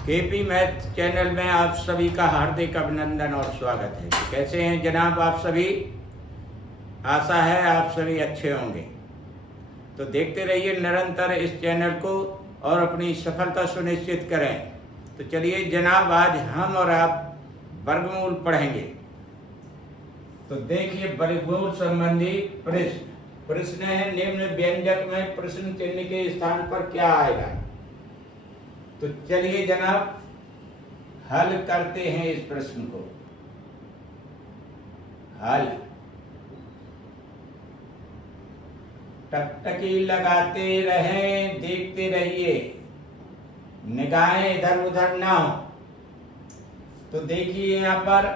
KP math channel में आप सभी का हार्दिक अभिनंदन और स्वागत है। कैसे हैं जनाब आप सभी? आशा है आप सभी अच्छे होंगे। तो देखते रहिए निरंतर इस चैनल को और अपनी सफलता सुनिश्चित करें। तो चलिए जनाब, आज हम और आप वर्गमूल पढ़ेंगे। तो देखिए, वर्गमूल संबंधी प्रश्न है, निम्न व्यंजक में प्रश्न चिन्ह के स्थान पर क्या आएगा? तो चलिए जनाब हल करते हैं इस प्रश्न को। हल। टकटकी लगाते रहें, देखते रहिए, निगाहें इधर उधर ना हो। तो देखिए यहां पर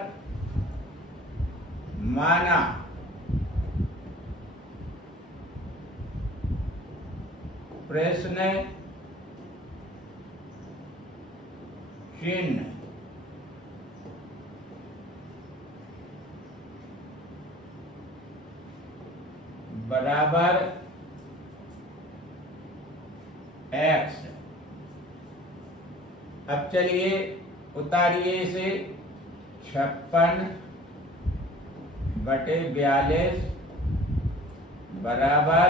माना, प्रश्न चिन्ह, बराबर x। अब चलिए उतारिए इसे, 56/42 बराबर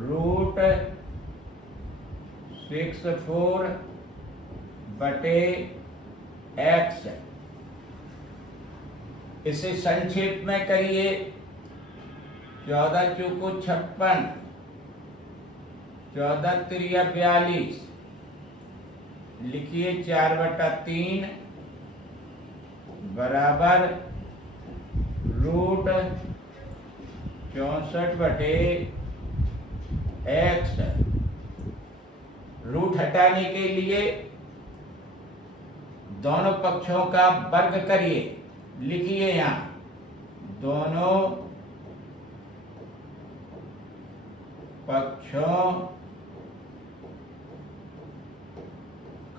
√64/x। इसे संक्षेप में करिए, 14 चौको 56, 14 त्रिया 42, लिखिए 4/3 बराबर √64/x। रूट हटाने के लिए दोनों पक्षों का वर्ग करिए। लिखिए यहां दोनों पक्षों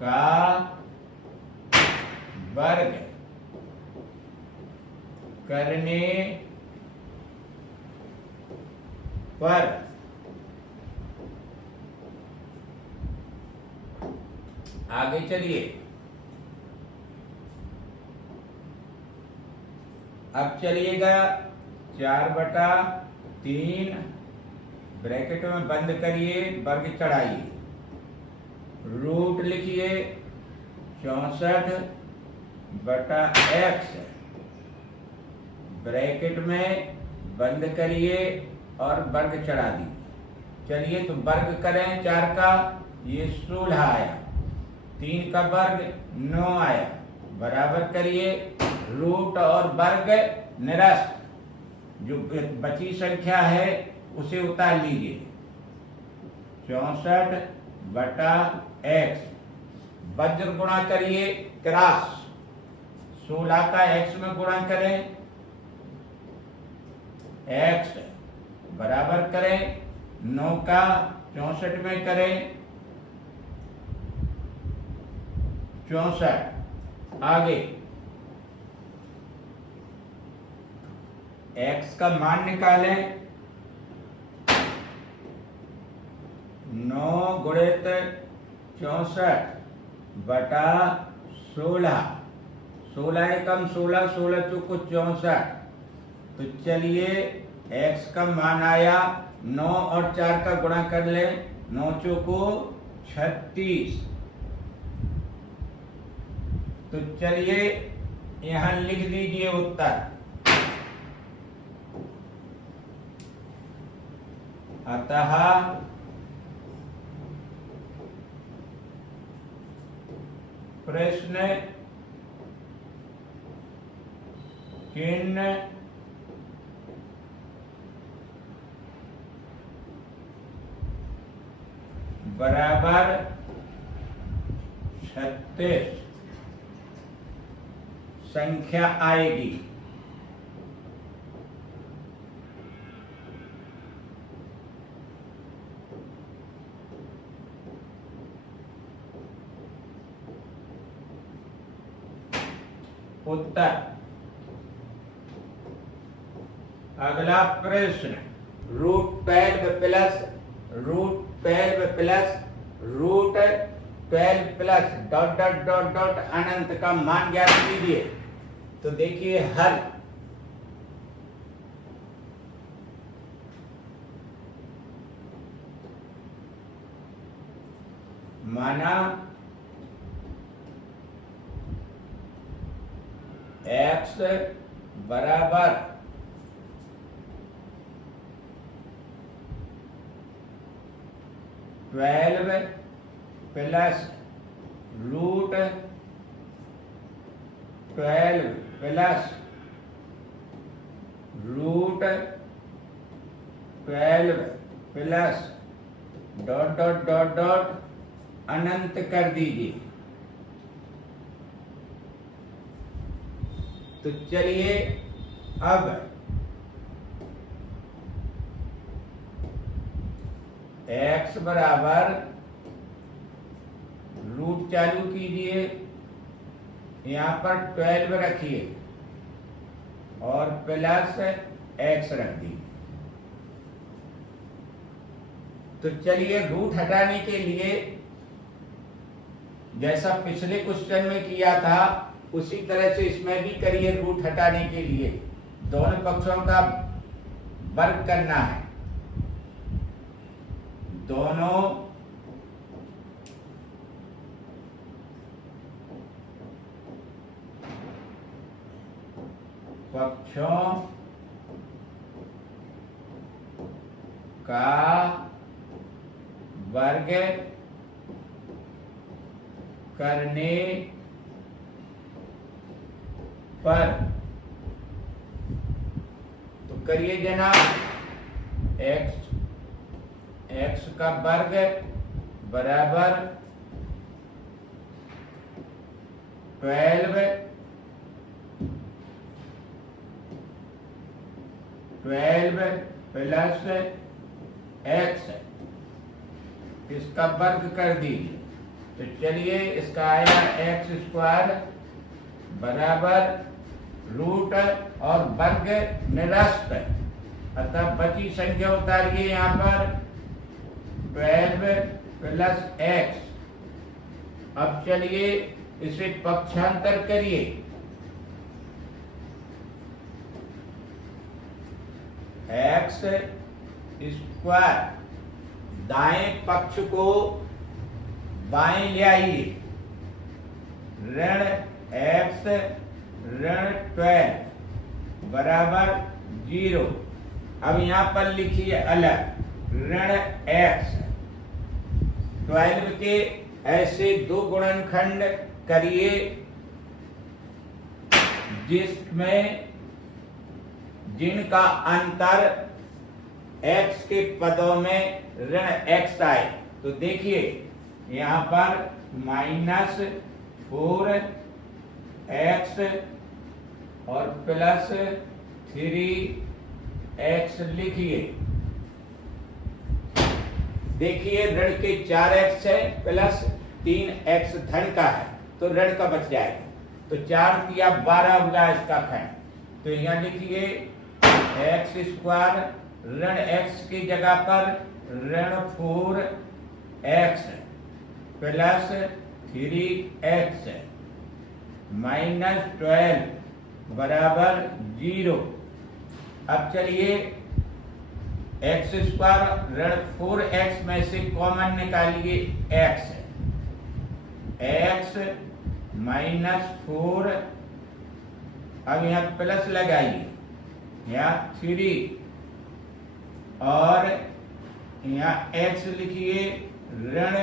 का वर्ग करने पर आगे चलिए। अब चलिएगा 4/3 ब्रैकेट में बंद करिए, वर्ग चढ़ाइए, रूट लिखिए 64/x, ब्रैकेट में बंद करिए और वर्ग चढ़ा दीजिए। चलिए तो वर्ग करें 4 का, ये 16 आया, 3 का वर्ग 9 आया, बराबर करिए, रूट और वर्ग निरस्त, जो बची संख्या है उसे उतार लीजिए, 64/x। वज्र गुणा करिए क्रॉस, 16 का x में गुणा करें, x बराबर करें 9 का 64 में करें 64। आगे x का मान निकालें, 9 गुणित 64/16, 16 एकम 16, 16 चौको 64। तो चलिए x का मान आया, 9 और 4 का गुणा कर ले, 9 चौको 36। तो चलिए यहां लिख दीजिए उत्तर। अतः प्रश्न चिन्ह बराबर 36 संख्या आएगी। उत्तर। अगला प्रश्न, √12 plus √12 plus 12 plus dot dot dot dot अनंत का मान ज्ञात कीजिए। तो देखिए हल, माना x बराबर 12 plus root 12 plus root 12 plus dot dot dot dot अनंत कर दीजिए। तो चलिए अब x बराबर रूट चालू कीजिए, यहाँ पर 12 रखिए और प्लस x रख दीजिए। तो चलिए रूट हटाने के लिए जैसा पिछले क्वेश्चन में किया था उसी तरह से इसमें भी करिए। रूट हटाने के लिए दोनों पक्षों का वर्ग करना है। दोनों पक्षों का वर्ग करने पर, तो करिए जनाब। x का वर्ग बराबर 12 प्लस x, इसका वर्ग कर दीजिए। तो चलिए इसका आया एक्स स्क्वायर बराबर रूट और वर्ग निरस्त, अतः बची संख्या उतारिए यहाँ पर 12 प्लस x। अब चलिए इसे पक्षांतर करिए। एक्स स्क्वायर दाएं पक्ष को बाएं ले आइए, ऋण x ऋण 12 बराबर 0। अब यहाँ पर लिखिए अलग ऋण x। 12 के ऐसे दो गुणनखंड करिए जिसमें जिनका अंतर x के पदों में ऋण x आए। तो देखिए यहाँ पर -4x और प्लस 3x लिखिए। देखिए ऋण के 4x है प्लस 3x धन का है, तो ऋण का बच जाएगा। तो 4 दिया 12 हुआ इसका खंड। तो यहाँ लिखिए एक्स स्क्वायर ऋण x की जगह पर ऋण 4x प्लस 3x -12 बराबर 0। अब चलिए एक्स स्क्वायर ऋण 4x में से कॉमन निकालिए x -4। अब यहाँ प्लस लगाइए, यहाँ 3 और यहाँ x लिखिए, ऋण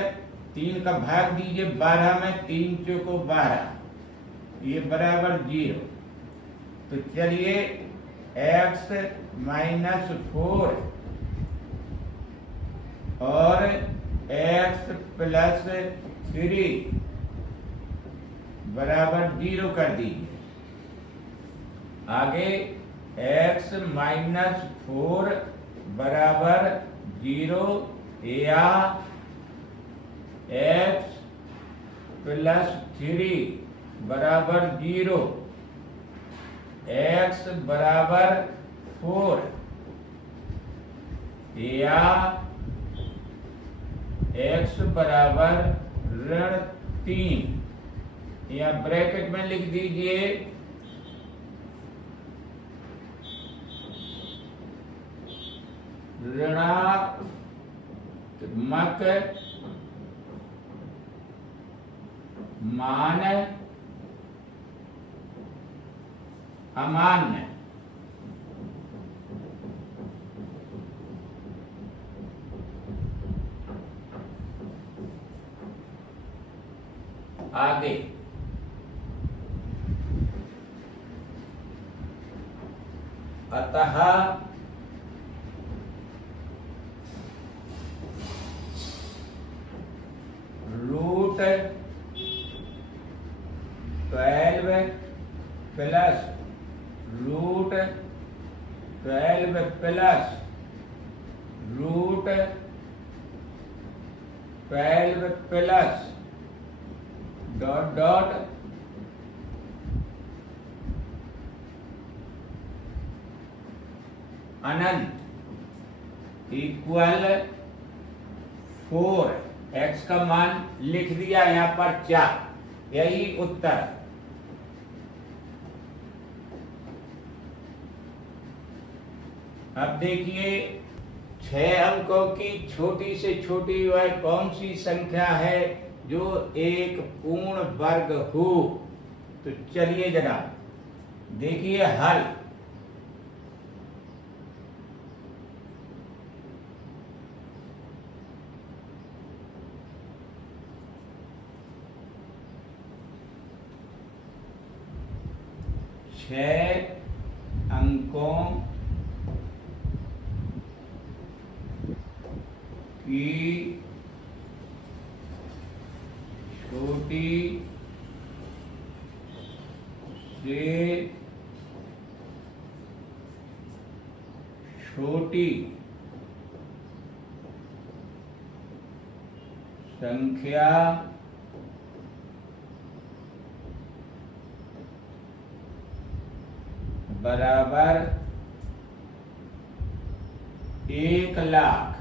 3 का भाग दीजिए 12 में, 3 चौको 12, ये बराबर 0। तो चलिए x -4 और x प्लस 3 बराबर 0 कर दीजिए। आगे x -4 बराबर 0 या x प्लस 3 बराबर 0, x बराबर 4 या x बराबर ऋण 3, या ब्रैकेट में लिख दीजिए ऋणात्मक मान अमान्य। आगे अतः root 12 plus root 12 plus root 12 plus dot dot अनंत इक्वल 4। x का मान लिख दिया यहां पर 4, यही उत्तर। अब देखिए 6 अंकों की छोटी से छोटी वह कौन सी संख्या है जो एक पूर्ण वर्ग हो। तो चलिए जनाब देखिए हल। छह अंकों की छोटी से छोटी संख्या बराबर 1,00,000।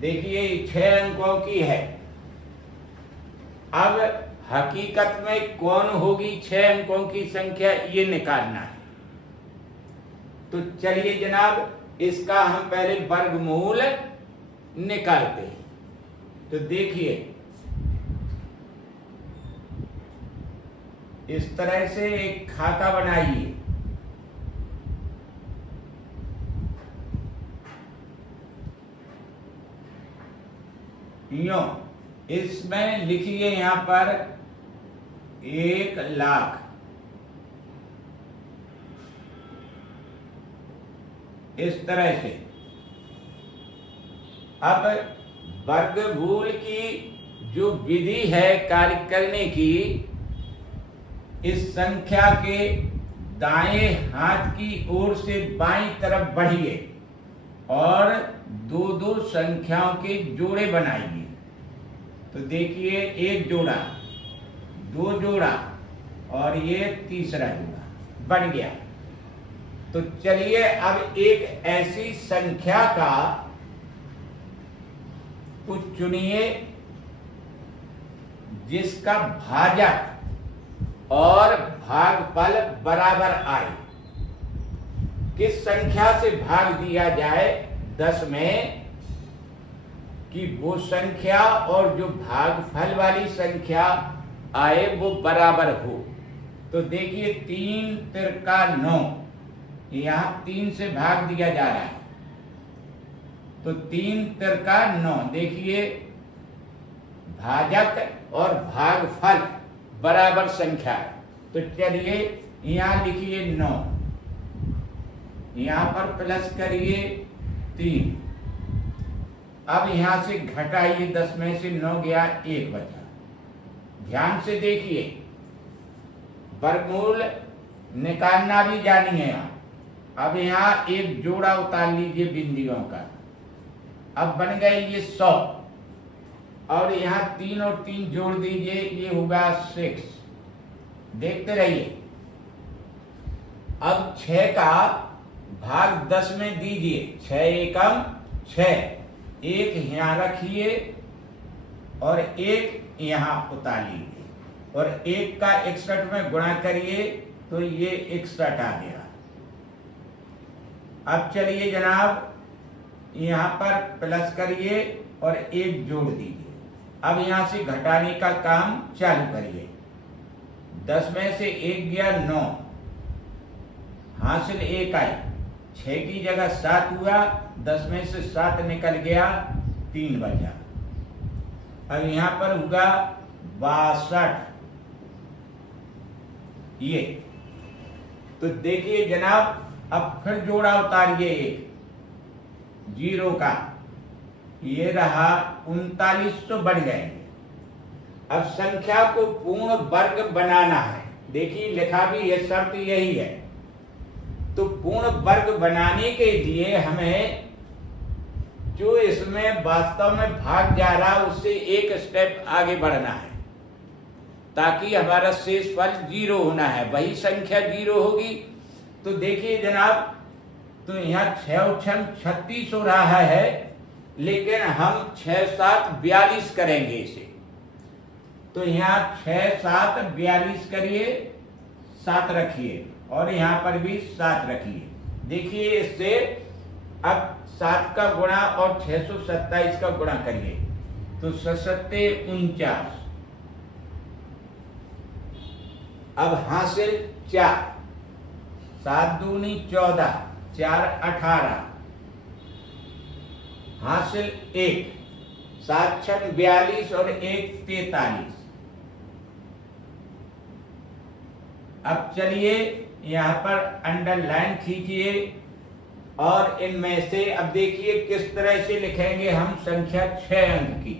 देखिए 6 अंकों की है। अब हकीकत में कौन होगी 6 अंकों की संख्या, ये निकालना है। तो चलिए जनाब इसका हम पहले वर्गमूल निकालते हैं। तो देखिए इस तरह से एक खाता बनाइए। यूं इसमें लिखिए यहां पर 1,00,000। इस तरह से अब वर्गमूल की जो विधि है कार्य करने की, इस संख्या के दाएं हाथ की ओर से बाईं तरफ बढ़िए और दो दो संख्याओं के जोड़े बनाइए। तो देखिए एक जोड़ा, दो जोड़ा और ये तीसरा जोड़ा बन गया। तो चलिए अब एक ऐसी संख्या का कुछ चुनिए जिसका भाजक और भागफल बराबर आए। किस संख्या से भाग दिया जाए 10 में कि वो संख्या और जो भागफल वाली संख्या आए वो बराबर हो। तो देखिए 3 तिरका 9, यहां 3 से भाग दिया जा रहा है। तो 3 तिरका 9, देखिए भाजक और भागफल बराबर संख्या है। तो चलिए यहां लिखिए 9, यहां पर प्लस करिए 3। अब यहां से घटाइए, 10 में से 9 गया, 1 बचा। ध्यान से देखिए, वर्गमूल निकालना भी जानिए आप। अब यहां एक जोड़ा उतार लीजिए बिंदियों का। अब बन गए ये 100 और यहां 3 और 3 जोड़ दीजिए, ये होगा 6। देखते रहिए। अब 6 का भाग 10 में दीजिए, 6 एकम 6, एक यहाँ रखिए और एक यहाँ उतारिए और एक का 61 में गुणा करिए तो ये 61 आ गया। अब चलिए जनाब यहाँ पर प्लस करिए और एक जोड़ दीजिए। अब यहाँ से घटाने का काम चालू करिए। 10 में से 1 गया 9, हासिल 1 आई, 6 की जगह 7 हुआ, 10 में से 7 निकल गया, 3 बचा। अब यहाँ पर होगा 62। ये तो देखिए जनाब, अब फिर जोड़ा उतारिए एक 0 का, ये रहा 3900 बढ़ जाएंगे। अब संख्या को पूर्ण वर्ग बनाना है। देखिए लिखा भी ये शर्त यही है। तो पूर्ण वर्ग बनाने के लिए हमें जो इसमें वास्तव में भाग जा रहा है उससे एक स्टेप आगे बढ़ना है, ताकि हमारा शेष फल 0 होना है। वही संख्या 0 होगी। तो देखिए जनाब, तो यहाँ 6 36 हो रहा है, लेकिन हम 6 7 42 करेंगे इसे। तो यहाँ 6 7 42 करिए, 7 रखिए और यहाँ पर भी 7 रखिए। देखिए इससे अब 7 का गुणा और 627 का गुणा करिए तो 7 49। अब हासिल 4, 7 दूनी 14, 4 18, हासिल 1, 7 6 42 और 1 43। अब चलिए यहाँ पर अंडरलाइन खींचिए और इनमें से अब देखिए किस तरह से लिखेंगे हम संख्या 6 अंक की।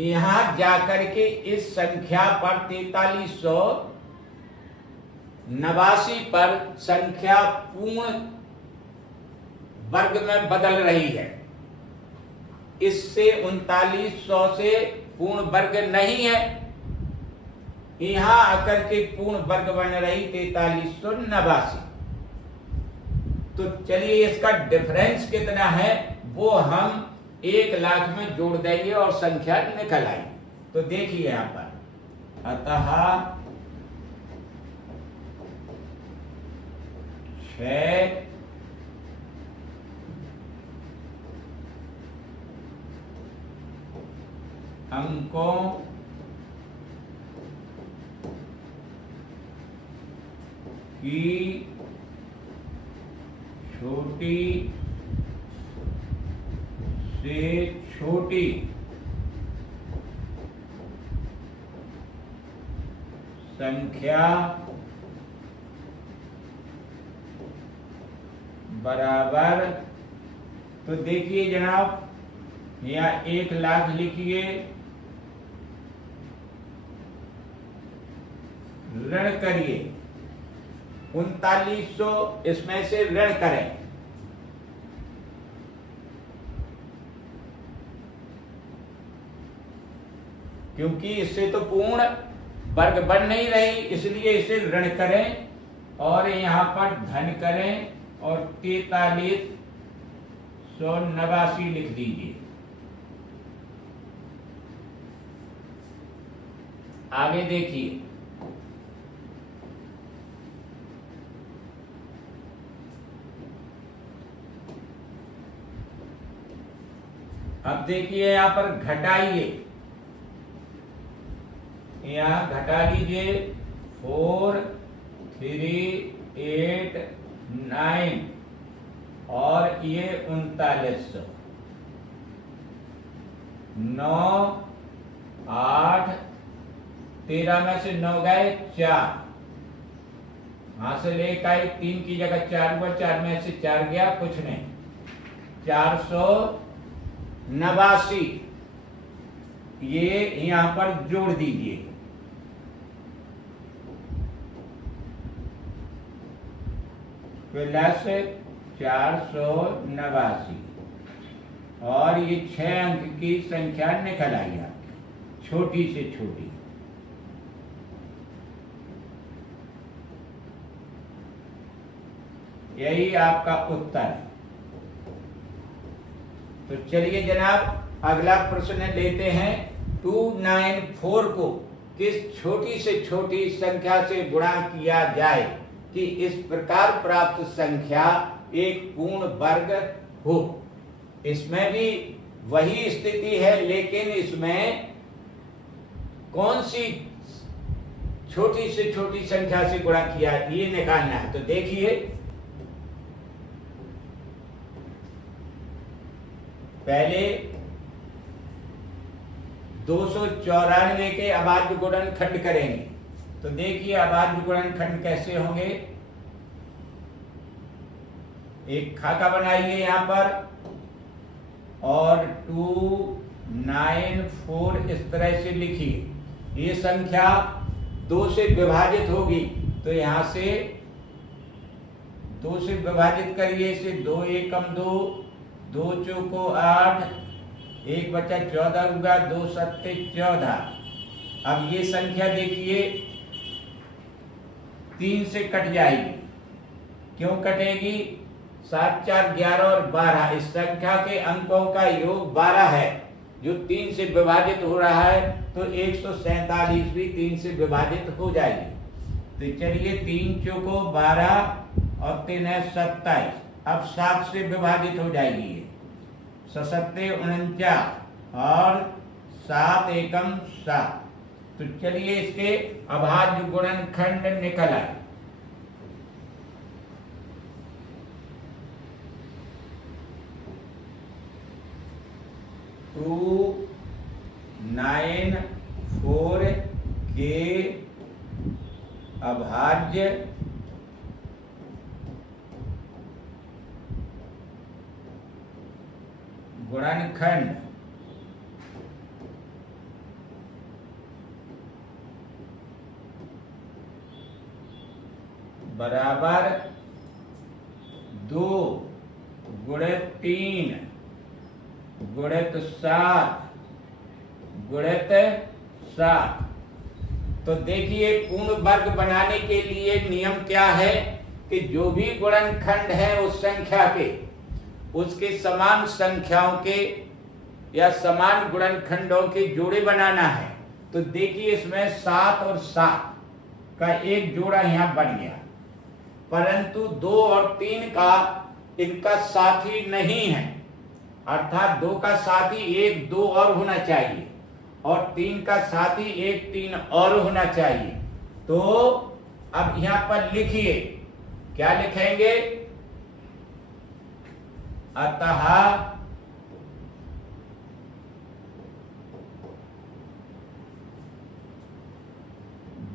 यहां जाकर के इस संख्या पर 4389 पर संख्या पूर्ण वर्ग में बदल रही है। इससे 3900 से पूर्ण वर्ग नहीं है, यहां आकर के पूर्ण वर्ग बन रही 4389। तो चलिए इसका डिफरेंस कितना है वो हम 1 लाख में जोड़ देंगे और संख्या निकल आई। तो देखिए यहां पर, अतः 6 अंकों की छोटी से छोटी संख्या बराबर। तो देखिए जनाब, यहाँ 1 लाख लिखिए, ऋण करिए 3900, इसमें से ऋण करें। क्योंकि इससे तो पूर्ण वर्ग बन नहीं रही, इसलिए इसे ऋण करें और यहां पर धन करें और 4389 लिख दीजिए। आगे देखिए, अब देखिए यहां पर घटाइए, यहां घटा लीजिए 4 3 8 9 और ये 3900, 9 8 13 में से 9 गए 4, हासिल 1 आई, 3 की जगह 4 हुआ, 4 में से 4 गया, कुछ नहीं, 489 ये यहां पर जोड़ दीजिए। प्लस 489 और ये 6 अंक की संख्या निकल आई आपकी, छोटी से छोटी। यही आपका उत्तर है। तो चलिए जनाब अगला प्रश्न लेते हैं। 294 को किस छोटी से छोटी संख्या से गुणा किया जाए कि इस प्रकार प्राप्त संख्या एक पूर्ण वर्ग हो। इसमें भी वही स्थिति है, लेकिन इसमें कौन सी छोटी से छोटी संख्या से गुणा किया ये निकालना है। तो देखिए पहले 294 के अभाज्य गुणनखंड करेंगे। तो देखिए अभाज्य गुणनखंड कैसे होंगे। एक खाका बनाइए यहां पर और 294 इस तरह से लिखिए। ये संख्या 2 से विभाजित होगी तो यहां से 2 से विभाजित करिए इसे। 2 एकम 2, 2 चौको 8, 1 बचा 14 होगा, 2 सत्ते 14। अब ये संख्या देखिए 3 से कट जाएगी। क्यों कटेगी? 7 4 11 और 12। इस संख्या के अंकों का योग 12 है जो 3 से विभाजित हो रहा है, तो 147 भी 3 से विभाजित हो जाएगी। तो चलिए 3 चौको 12 और 3 है 27। अब 7 से विभाजित हो जाएगी ये। 7 49 और 7 एकम 7। तो चलिए इसके अभाज्य गुणनखंड निकल आए। टू 94 के अभाज्य गुणनखंड बराबर 2 गुणित 3 गुणित 7 गुणित 7। तो देखिए पूर्ण वर्ग बनाने के लिए नियम क्या है कि जो भी गुणनखंड है उस संख्या के उसके समान संख्याओं के या समान गुणनखंडों के जोड़े बनाना है। तो देखिए इसमें 7 और 7 का एक जोड़ा यहां बन गया, परंतु 2 और 3 का इनका साथी नहीं है। अर्थात 2 का साथी 1 2 और होना चाहिए और 3 का साथी 1 3 और होना चाहिए। तो अब यहां पर लिखिए, क्या लिखेंगे? अतः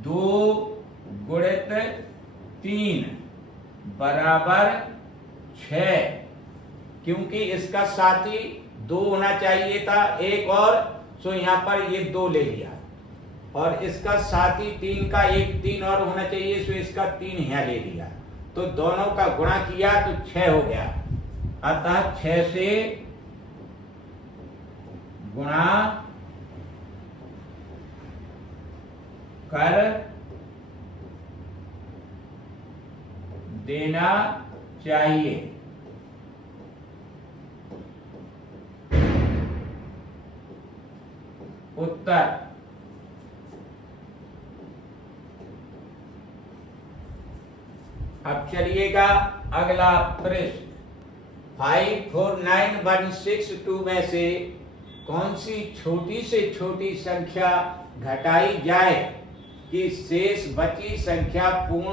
2 गुणित 3 बराबर 6, क्योंकि इसका साथी 2 होना चाहिए था 1 और, सो यहां पर ये 2 ले लिया, और इसका साथी 3 का 1 3 और होना चाहिए, सो इसका 3 यहां ले लिया। तो दोनों का गुणा किया तो 6 हो गया। अतः 6 से गुणा कर देना चाहिए। उत्तर अब चलिएगा अगला प्रश्न। 549,162 में से कौन सी छोटी से छोटी संख्या घटाई जाए कि शेष बची संख्या पूर्ण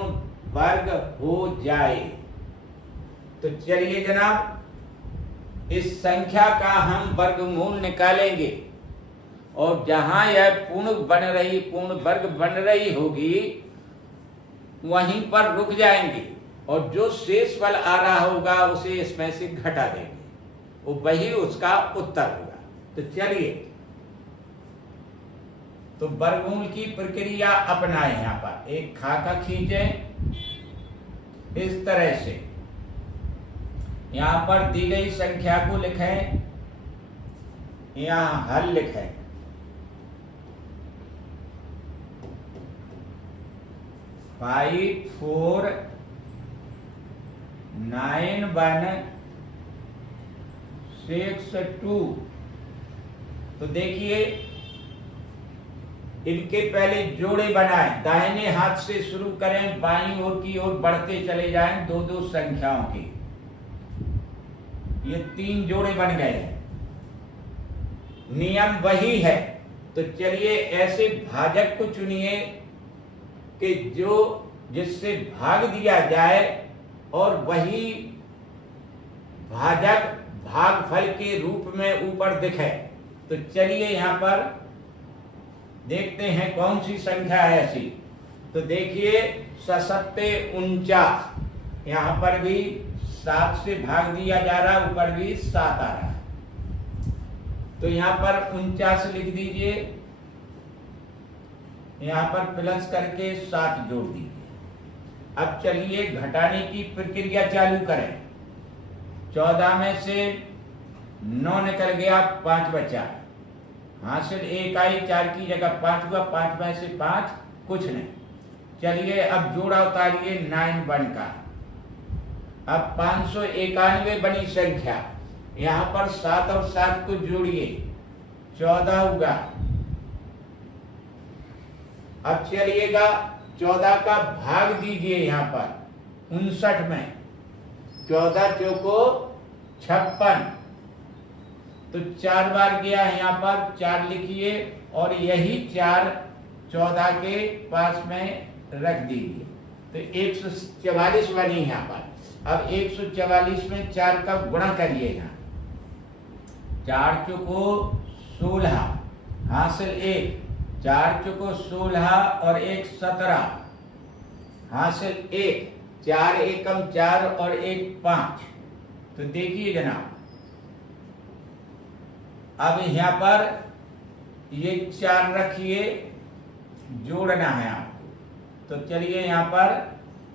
वर्ग हो जाए। तो चलिए जनाब इस संख्या का हम वर्गमूल निकालेंगे और जहां यह पूर्ण वर्ग बन रही होगी वहीं पर रुक जाएंगे और जो शेष फल आ रहा होगा उसे इसमें से घटा देंगे, वो वही उसका उत्तर होगा। तो चलिए तो वर्गमूल की प्रक्रिया अपनाएं। यहां पर एक खाका खींचें इस तरह से, यहां पर दी गई संख्या को लिखें, यहां हल लिखें। फाइव 4 9162। तो देखिए इनके पहले जोड़े बनाएं, दाहिने हाथ से शुरू करें, बाईं ओर की ओर बढ़ते चले जाएं, दो दो संख्याओं के। ये 3 जोड़े बन गए हैं। नियम वही है। तो चलिए ऐसे भाजक को चुनिए कि जिससे भाग दिया जाए और वही भाजक भागफल के रूप में ऊपर दिखे। तो चलिए यहां पर देखते हैं कौन सी संख्या है ऐसी। तो देखिए 47 यहां पर भी 7 से भाग दिया जा रहा है, ऊपर भी 7 आ रहा है। तो यहां पर 49 लिख दीजिए, यहां पर प्लस करके 7 जोड़ दीजिए। अब चलिए घटाने की प्रक्रिया चालू करें। 14 में से 9 निकल गया, 5 बचा। हासिल 1 आई, 4 की जगह 5 हुआ, 5 में से 5 कुछ नहीं। चलिए अब जोड़ा उतारिए 91 का। अब 591 बनी संख्या, यहां पर 7 और 7 को जोड़िए, 14 हुआ। अब चलिएगा 14 का भाग दीजिए यहां पर 59 में, 14 चौको 56। तो 4 बार गया, यहां पर 4 लिखिए और यही 4 14 के पास में रख दीजिए। तो 144 बनी यहां पर। अब 144 में 4 का गुणा करिएगा, 4 चौको 16, हासिल 1, 4 चौको 16 और 1 17, हासिल 1, 4 एकम 4 और 1 5। तो देखिए जनाब अब यहां पर ये 4 रखिए, जोड़ना है आपको। तो चलिए यहां पर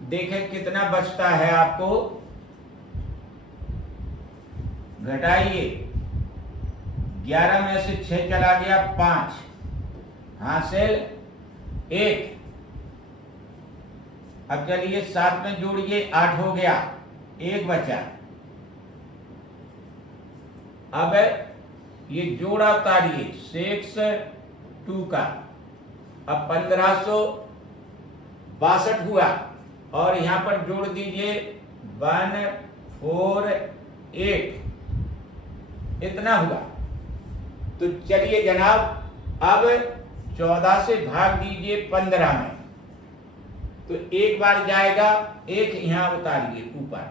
देखें कितना बचता है आपको, घटाइए। 11 में से 6 चला गया, 5, हासिल 1। अब चलिए 7 में जोड़िए, 8 हो गया, 1 बचा। अब ये जोड़ा उतारिए 62 का। अब 1562 हुआ और यहां पर जोड़ दीजिए 148, इतना हुआ। तो चलिए जनाब अब 14 से भाग दीजिए 15 में, तो 1 बार जाएगा, 1 यहां उतारिए ऊपर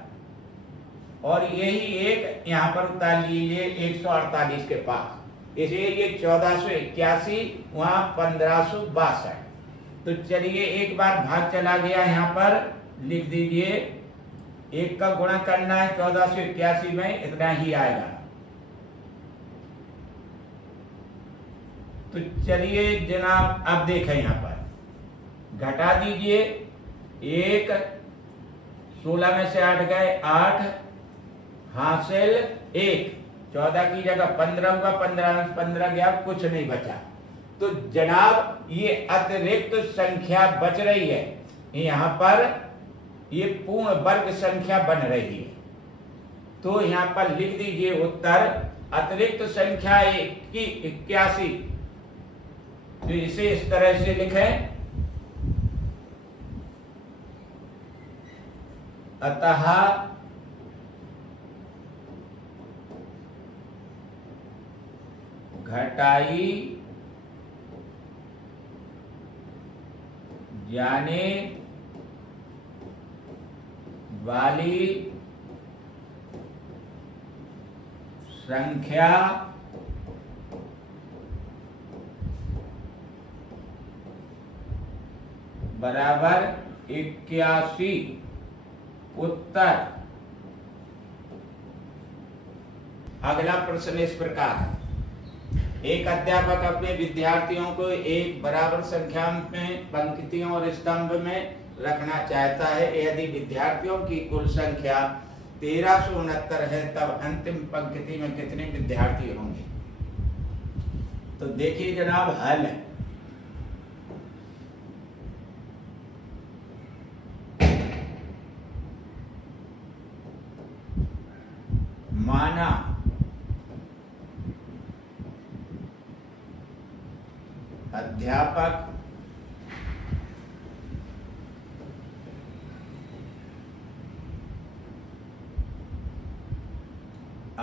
और यही 1 यहां पर उतार लीजिए 148 के पास, इसलिए ये 1481, वहां 1562। तो चलिए 1 बार भाग चला गया, यहां पर लिख दीजिए, 1 का गुणा करना है 1481 में, इतना ही आएगा। तो चलिए जनाब अब देखें यहां पर घटा दीजिए, 1, 16 में से 8 गए, 8, हासिल 1, 14 की जगह 15 हुआ, 15 में 15 गया, कुछ नहीं बचा। तो जनाब ये अतिरिक्त संख्या बच रही है, यहां पर ये पूर्ण वर्ग संख्या बन रही है। तो यहां पर लिख दीजिए उत्तर अतिरिक्त संख्या 81। तो इसे इस तरह से लिखें, अतः घटाई जाने वाली संख्या बराबर 81। उत्तर। अगला प्रश्न इस प्रकार है, एक अध्यापक अपने विद्यार्थियों को एक बराबर संख्या में पंक्तियों और स्तंभ में रखना चाहता है। यदि विद्यार्थियों की कुल संख्या 1369 है, तब अंतिम पंक्ति में कितने विद्यार्थी होंगे? तो देखिए जनाब हल है। माना अध्यापक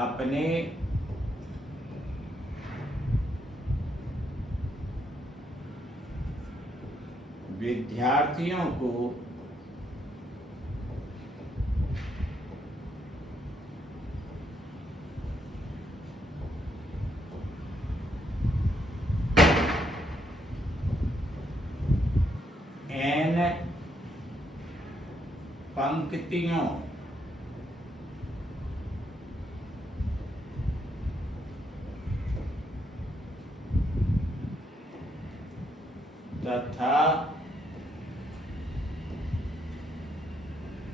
अपने विद्यार्थियों को एन पंक्तियों तथा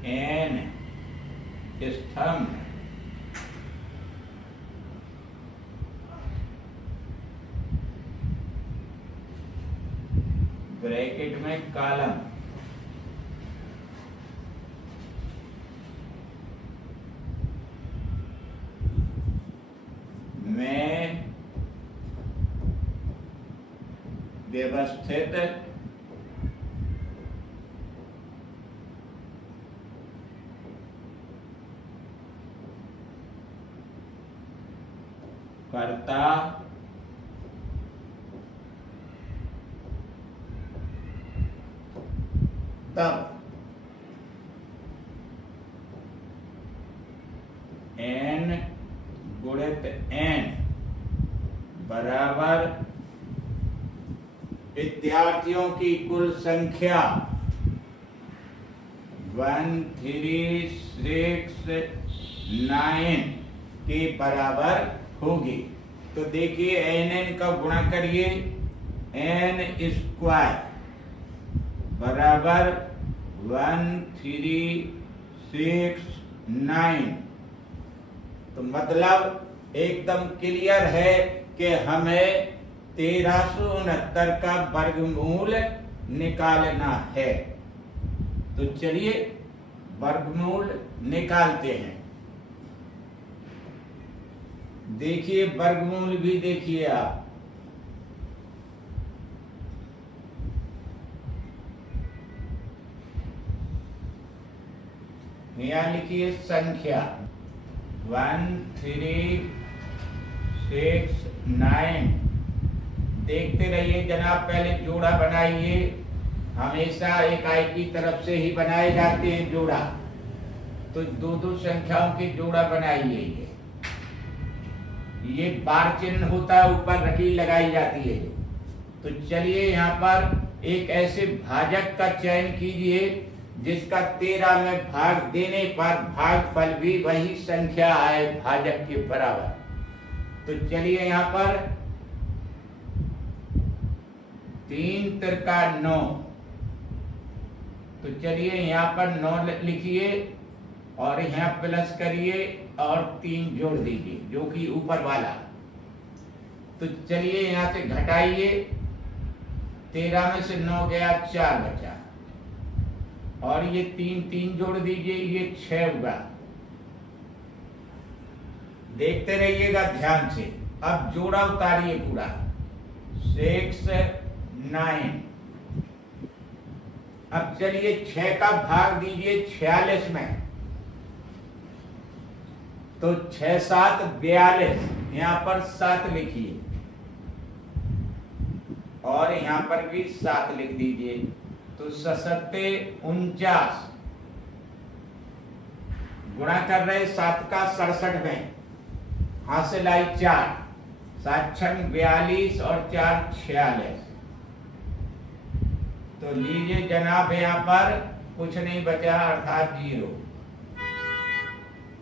एन स्तंभ ब्रैकेट में कॉलम में व्यवस्थित करता तब n गुणित n बराबर विद्यार्थियों की कुल संख्या 1 3 6 9 के बराबर होगी। तो देखिए nn का गुणा करिए, n स्क्वायर बराबर 1 3 6 9। तो मतलब एकदम क्लियर है कि हमें 1369 का वर्गमूल निकालना है। तो चलिए वर्गमूल निकालते हैं। देखिए वर्गमूल भी देखिए आप, यहाँ लिखिए संख्या 1 3 6 9। देखते रहिए जनाब, पहले जोड़ा बनाइए। हमेशा इकाई की तरफ से ही बनाए जाते हैं जोड़ा, तो दो दो संख्याओं के जोड़ा बनाइए। ये बार चिन्ह होता है, ऊपर रकील लगाई जाती है। तो चलिए यहाँ पर एक ऐसे भाजक का चयन कीजिए जिसका 13 में भाग देने पर भागफल भी वही संख्या आए भाजक के बराबर। तो चलिए यहाँ पर 3 तिरका 9। तो चलिए यहाँ पर 9 लिखिए और यहाँ प्लस करिए और 3 जोड़ दीजिए जो कि ऊपर वाला। तो चलिए यहाँ से घटाइए, 13 में से 9 गया, 4 बचा और ये 3 जोड़ दीजिए, ये 6 हुआ। देखते रहिएगा ध्यान से। अब जोड़ा उतारिए पूरा, 6 9। अब चलिए 6 का भाग दीजिए 46 में। तो 6 7 42, यहाँ पर 7 लिखिए और यहाँ पर भी 7 लिख दीजिए। तो 7 49 गुणा कर रहे 7 का 67 में, हासिल आई 4, 7 6 42 और 4 46। तो लीजिए जनाब, यहाँ पर कुछ नहीं बचा अर्थात 0।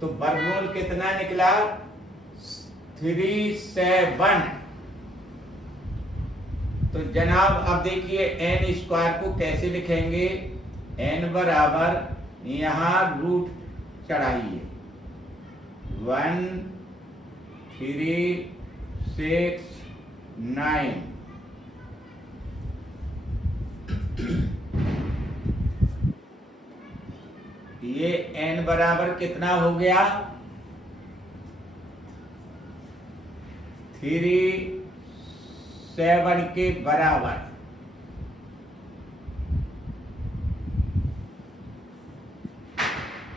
तो वर्गमूल कितना निकला? 37। तो जनाब अब देखिए n स्क्वायर को कैसे लिखेंगे। n बराबर यहाँ रूट चढ़ाइए, 1 3 6 9। ये n बराबर कितना हो गया? 7 के बराबर।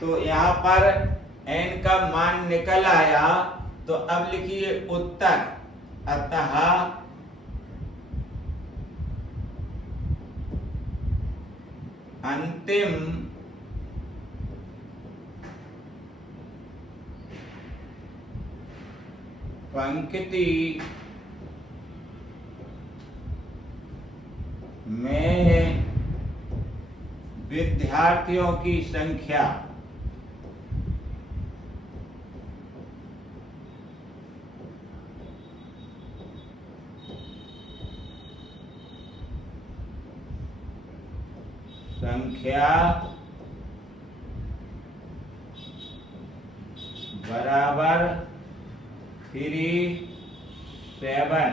तो यहाँ पर n का मान निकल आया। तो अब लिखिए उत्तर, अतः अंतिम पंक्ति में विद्यार्थियों की संख्या बराबर 37,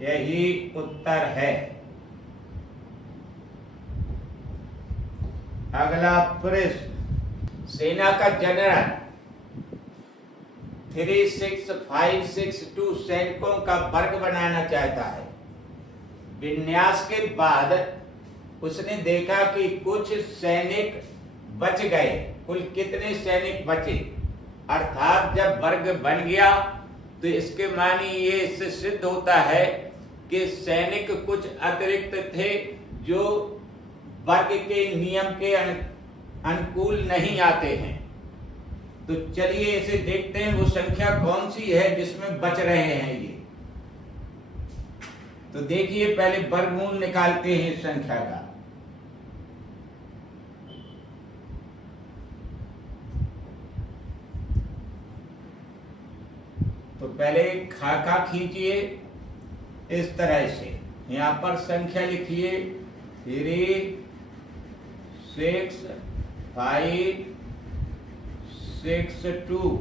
यही उत्तर है। अगला प्रश्न, सेना का जनरल 36562 सैनिकों का वर्ग बनाना चाहता है। विन्यास के बाद उसने देखा कि कुछ सैनिक बच गए। कुल कितने सैनिक बचे? अर्थात जब वर्ग बन गया तो इसके मानी ये इससे सिद्ध होता है कि सैनिक कुछ अतिरिक्त थे जो वर्ग के नियम के अनुकूल नहीं आते हैं। तो चलिए इसे देखते हैं, वो संख्या कौन सी है जिसमें बच रहे हैं ये। तो देखिए, पहले वर्गमूल निकालते हैं इस संख्या का। तो पहले खाका खींचिए इस तरह से, यहां पर संख्या लिखिए 36562।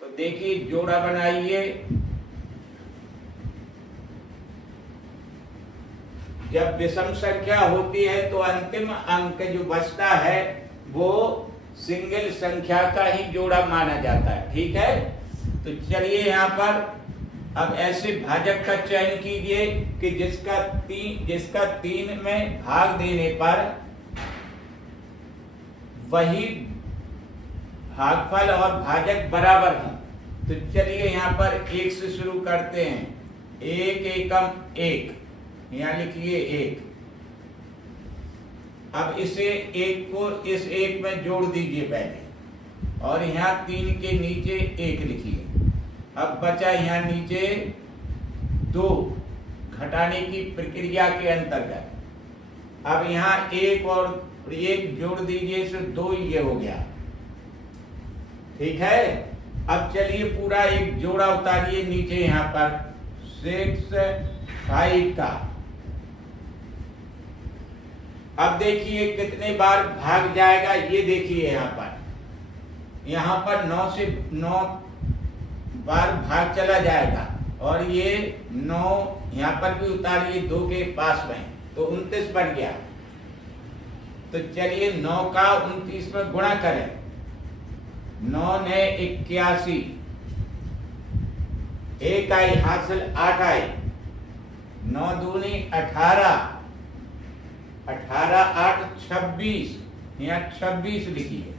तो देखिए जोड़ा बनाइए। जब विषम संख्या होती है तो अंतिम अंक जो बचता है वो सिंगल संख्या का ही जोड़ा माना जाता है। ठीक है, तो चलिए यहाँ पर अब ऐसे भाजक का चयन कीजिए कि जिसका 3 में भाग देने पर वही भागफल और भाजक बराबर हों। तो चलिए यहाँ पर 1 से शुरू करते हैं। 1 एकम 1, यहाँ लिखिए 1। अब इसे 1 को इस 1 में जोड़ दीजिए पहले, और यहाँ 3 के नीचे 1 लिखिए। अब बचा यहाँ नीचे 2, घटाने की प्रक्रिया के अंतर्गत। अब यहाँ 1 और 1 जोड़ दीजिए, तो 2 ये हो गया। ठीक है, अब चलिए पूरा एक जोड़ा उतारिए नीचे यहाँ पर 6 का। अब देखिए कितने बार भाग जाएगा, ये देखिए यहाँ पर 9 से 9 बार भाग चला जाएगा, और ये 9 यहाँ पर भी उतारिए 2 के पास में, तो 29 बन गया। तो चलिए 9 का 29 में गुणा करें। 9 ने 81, 1 आई हासिल 8 आई, 9 दूनी 18, 18 8 26, यहाँ 26 लिखिए।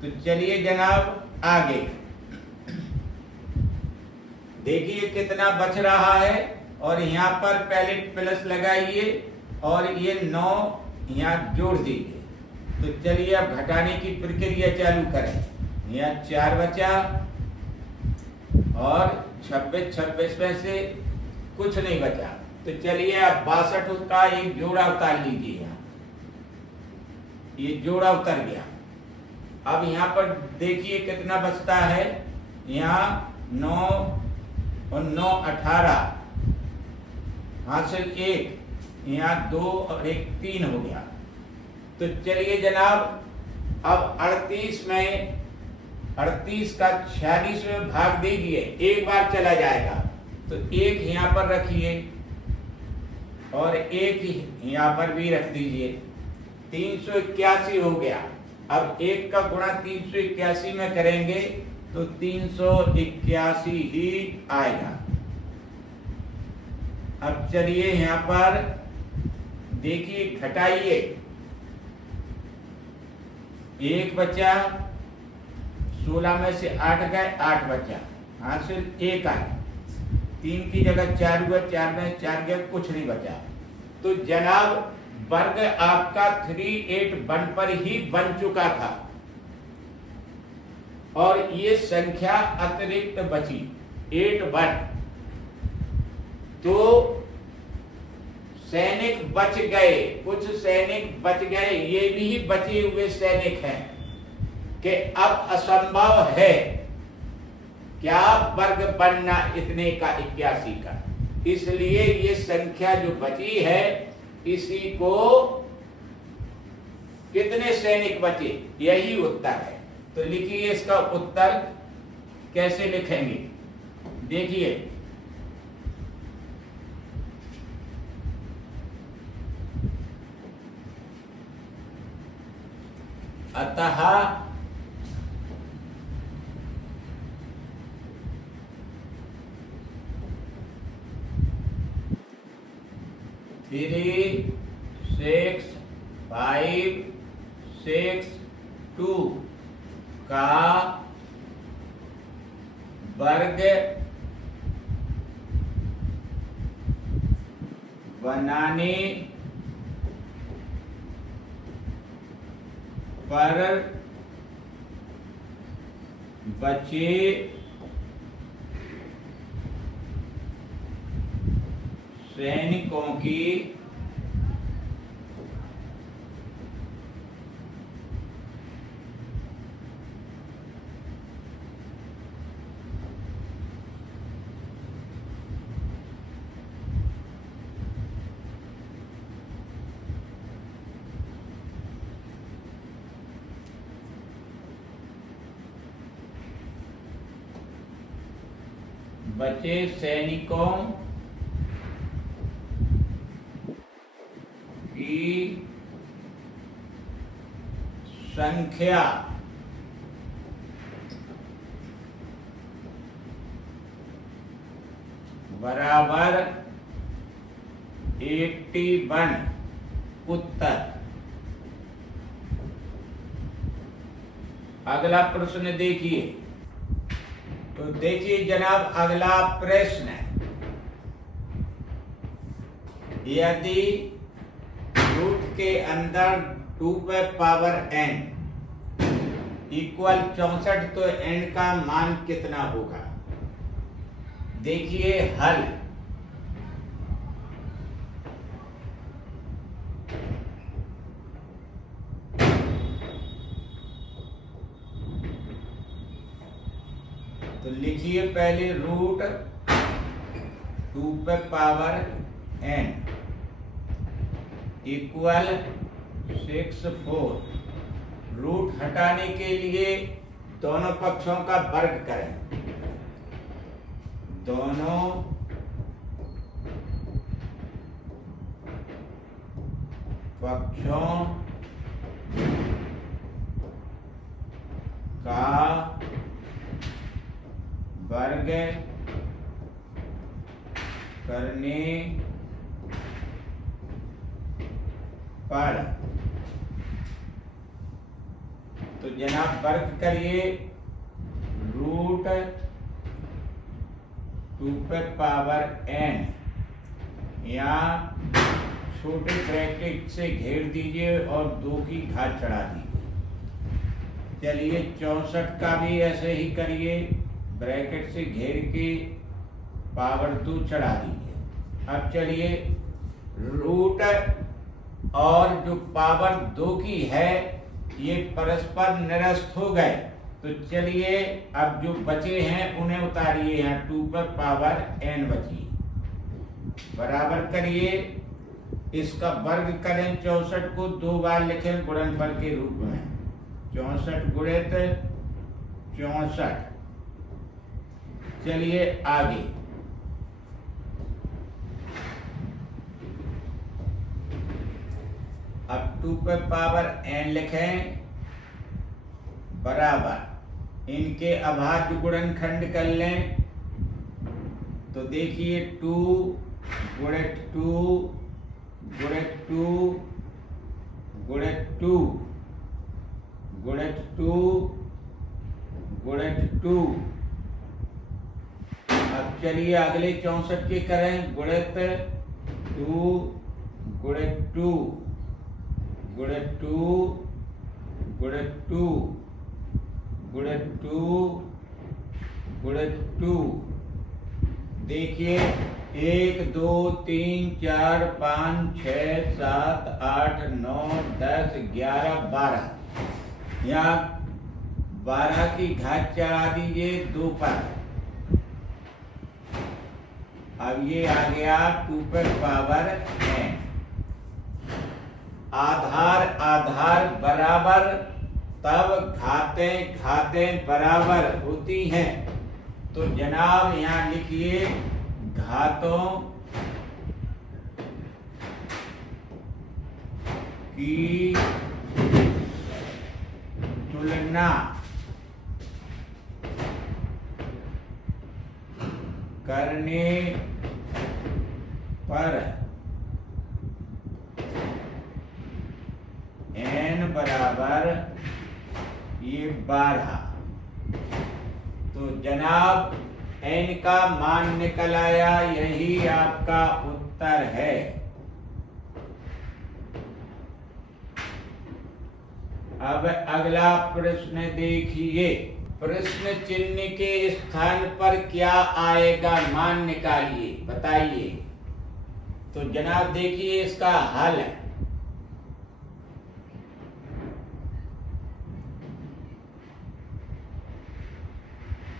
तो चलिए जनाब आगे देखिए कितना बच रहा है, और यहाँ पर पहले प्लस लगाइए और ये 9 यहाँ जोड़ दीजिए। तो चलिए अब घटाने की प्रक्रिया चालू करें। यहाँ 4 बचा, और 26 में से कुछ नहीं बचा। तो चलिए अब 62 का एक जोड़ा उतार लीजिए। यहाँ ये जोड़ा उतर गया। अब यहाँ पर देखिए कितना बचता है। यहाँ 9 और 9 18, हासिल 1, यहाँ 2 और 1 3 हो गया। तो चलिए जनाब अब 38 का 46 में भाग दीजिए, एक बार चला जाएगा। तो 1 यहाँ पर रखिए और 1 यहाँ पर भी रख दीजिए। 381 हो गया। अब 1 का गुणा 381 में करेंगे तो 381 ही आएगा। अब चलिए यहाँ पर देखिए, घटाइए, एक बचा, 16 में से 8 गए, 8 बचा, हासिल 1 आए, 3 की जगह 4 हुआ, 4 में 4 गया, कुछ नहीं बचा। तो जनाब वर्ग आपका 381 पर ही बन चुका था और ये संख्या अतिरिक्त बची 81। तो सैनिक बच गए, कुछ सैनिक बच गए, ये भी बचे हुए सैनिक हैं कि अब असंभव है क्या वर्ग बनना इतने का 81 का। इसलिए ये संख्या जो बची है, इसी को कितने सैनिक बचे, यही उत्तर है। तो लिखिए इसका उत्तर कैसे लिखेंगे, देखिए। अतः थ्री 6 5 6 2 का वर्ग बनाने पर बचे सैनिकों की बचे सैनिकों की संख्या बराबर 81। उत्तर। अगला प्रश्न देखिए। तो देखिए जनाब, अगला प्रश्न है, यदि रूट के अंदर 2 पे पावर n इक्वल 64, तो n का मान कितना होगा। देखिए हल। तो लिखिए पहले रूट 2 पे पावर n इक्वल 64। रूट हटाने के लिए दोनों पक्षों का वर्ग करें। दोनों पक्षों का वर्ग करने पर, तो जनाब वर्ग करिए रूट 2 पे पावर n, या छोटे ब्रैकेट से घेर दीजिए और 2 की घात चढ़ा दीजिए। चलिए 64 का भी ऐसे ही करिए, ब्रैकेट से घेर के पावर 2 चढ़ा दीजिए। अब चलिए रूट और जो पावर 2 की है ये परस्पर निरस्त हो गए। तो चलिए अब जो बचे हैं उन्हें उतारिए, यहाँ 2 पर पावर n बची, बराबर करिए। इसका वर्ग करें, 64 को 2 बार लिखें गुणनफल के रूप में, 64 गुणित 64। चलिए आगे। अब 2 पे पावर n लिखें, बराबर इनके अभाज्य गुणनखंड कर लें तो देखिए 2 गुणित 2 गुणित 2 गुणित 2 गुणित 2 गुणित 2। अब चलिए अगले 64 के करें। गुणित 2 गुणित 2 गुणित 2 गुणित 2 गुणित 2 गुणित 2। देखिए 1 2 3 4 5 6 7 8 9 10 11 12। यहाँ 12 की घात चढ़ा दीजिए 2 पर। अब ये आ गया 2 पर पावर n। आधार आधार बराबर तब घातें घातें बराबर होती हैं। तो जनाब यहाँ लिखिए घातों की तुलना करने पर n बराबर ये 12। तो जनाब n का मान निकल आया, यही आपका उत्तर है। अब अगला प्रश्न देखिए। प्रश्न चिन्ह के स्थान पर क्या आएगा, मान निकालिए, बताइए। तो जनाब देखिए इसका हल है।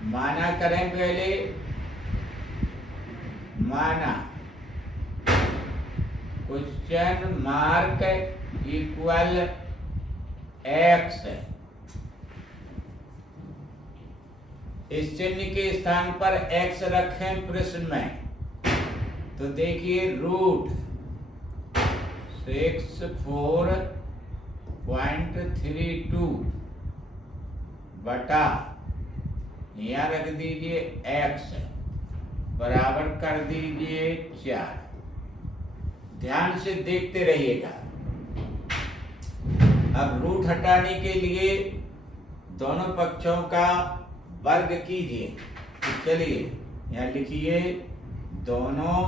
माना करें पहले, माना क्वेश्चन मार्क इक्वल x। इस चिन्ह के स्थान पर x रखें प्रश्न में। तो देखिए रूट 64.32 बटा यहाँ रख दीजिए x बराबर कर दीजिए 4। ध्यान से देखते रहिएगा। अब रूट हटाने के लिए दोनों पक्षों का वर्ग कीजिए। तो चलिए यहाँ लिखिए दोनों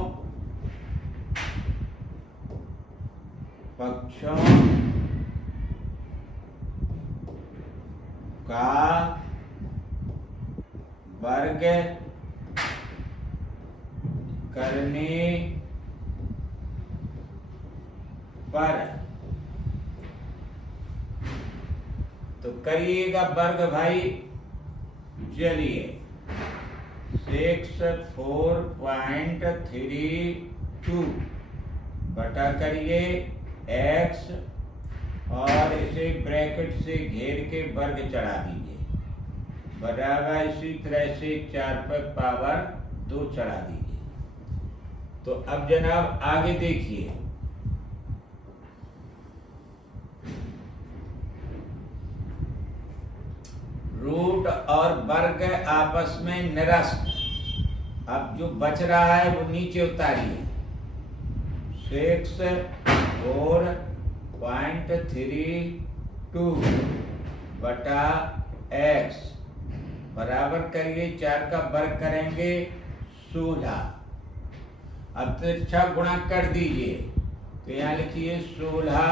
पक्षों का वर्ग करने पर। तो करिएगा वर्ग भाई। चलिए 64.32 बटा करिए x और इसे ब्रैकेट से घेर के वर्ग चढ़ा दीजिए बराबर इसी तरह से 4 पर पावर 2 चढ़ा दीजिए। तो अब जनाब आगे देखिए। रूट और वर्ग आपस में निरस्त। अब जो बच रहा है वो नीचे उतारिए। 64.32 बटा x बराबर करिए 4 का वर्ग करेंगे 16। अब तिरछा गुणा कर दीजिए। तो यहाँ लिखिए 16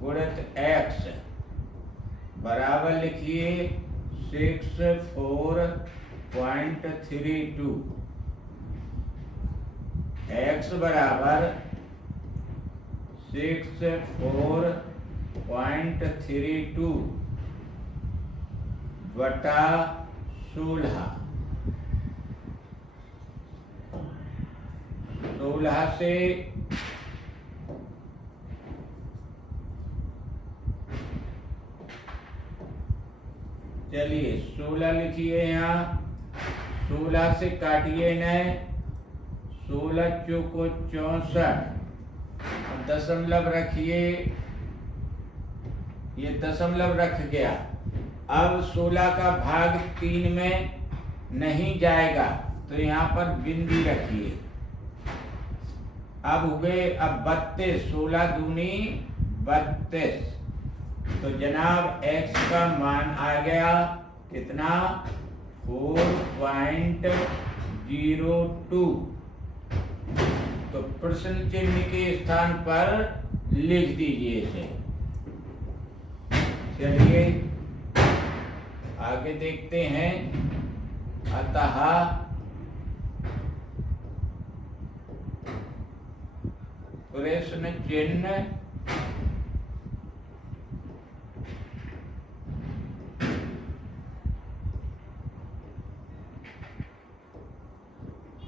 गुणित x बराबर लिखिए 64.32। x बराबर 64.32 बटा 16। 16 से चलिए 16 लिखिए यहाँ। 16 से काटिए इन्हें। 16 चौको 64। दशमलव रखिए। ये दशमलव रख गया अब 16 का भाग 3 में नहीं जाएगा, तो यहाँ पर बिंदी रखिए। अब हुए अब 32, 16 दूनी 32। तो जनाब x का मान आ गया कितना, 4.02। तो प्रश्न चिन्ह के स्थान पर लिख दीजिए इसे। चलिए आगे देखते हैं। अतः प्रश्न चिन्ह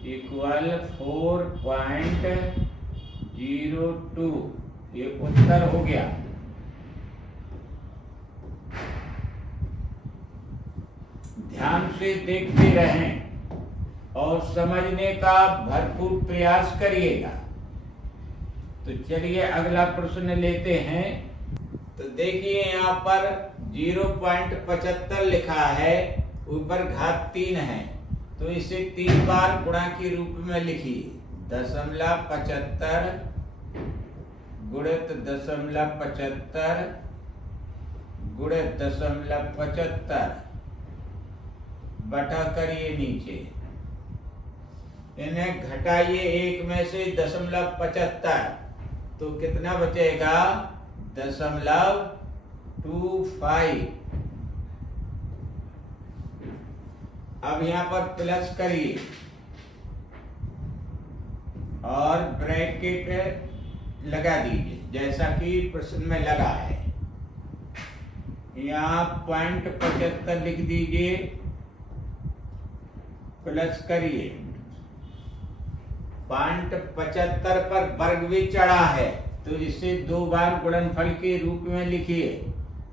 इक्वल 4.02, ये उत्तर हो गया। ध्यान से देखते रहें और समझने का भरपूर प्रयास करिएगा। तो चलिए अगला प्रश्न लेते हैं। तो देखिए यहाँ पर 0.75 लिखा है, ऊपर घात 3 है, तो इसे 3 बार गुणा के रूप में लिखिए। 0.75 गुणित 0.75 गुणित 0.75 बटा करिए नीचे। इन्हें घटाइए 1 में से 0.75, तो कितना बचेगा, 0.25। अब यहाँ पर प्लस करिए और ब्रैकेट लगा दीजिए जैसा कि प्रश्न में लगा है। यहाँ 0.75 लिख दीजिए, प्लस करिए। 0.75 पर वर्ग भी चढ़ा है, तो इसे 2 बार गुणनफल के रूप में लिखिए।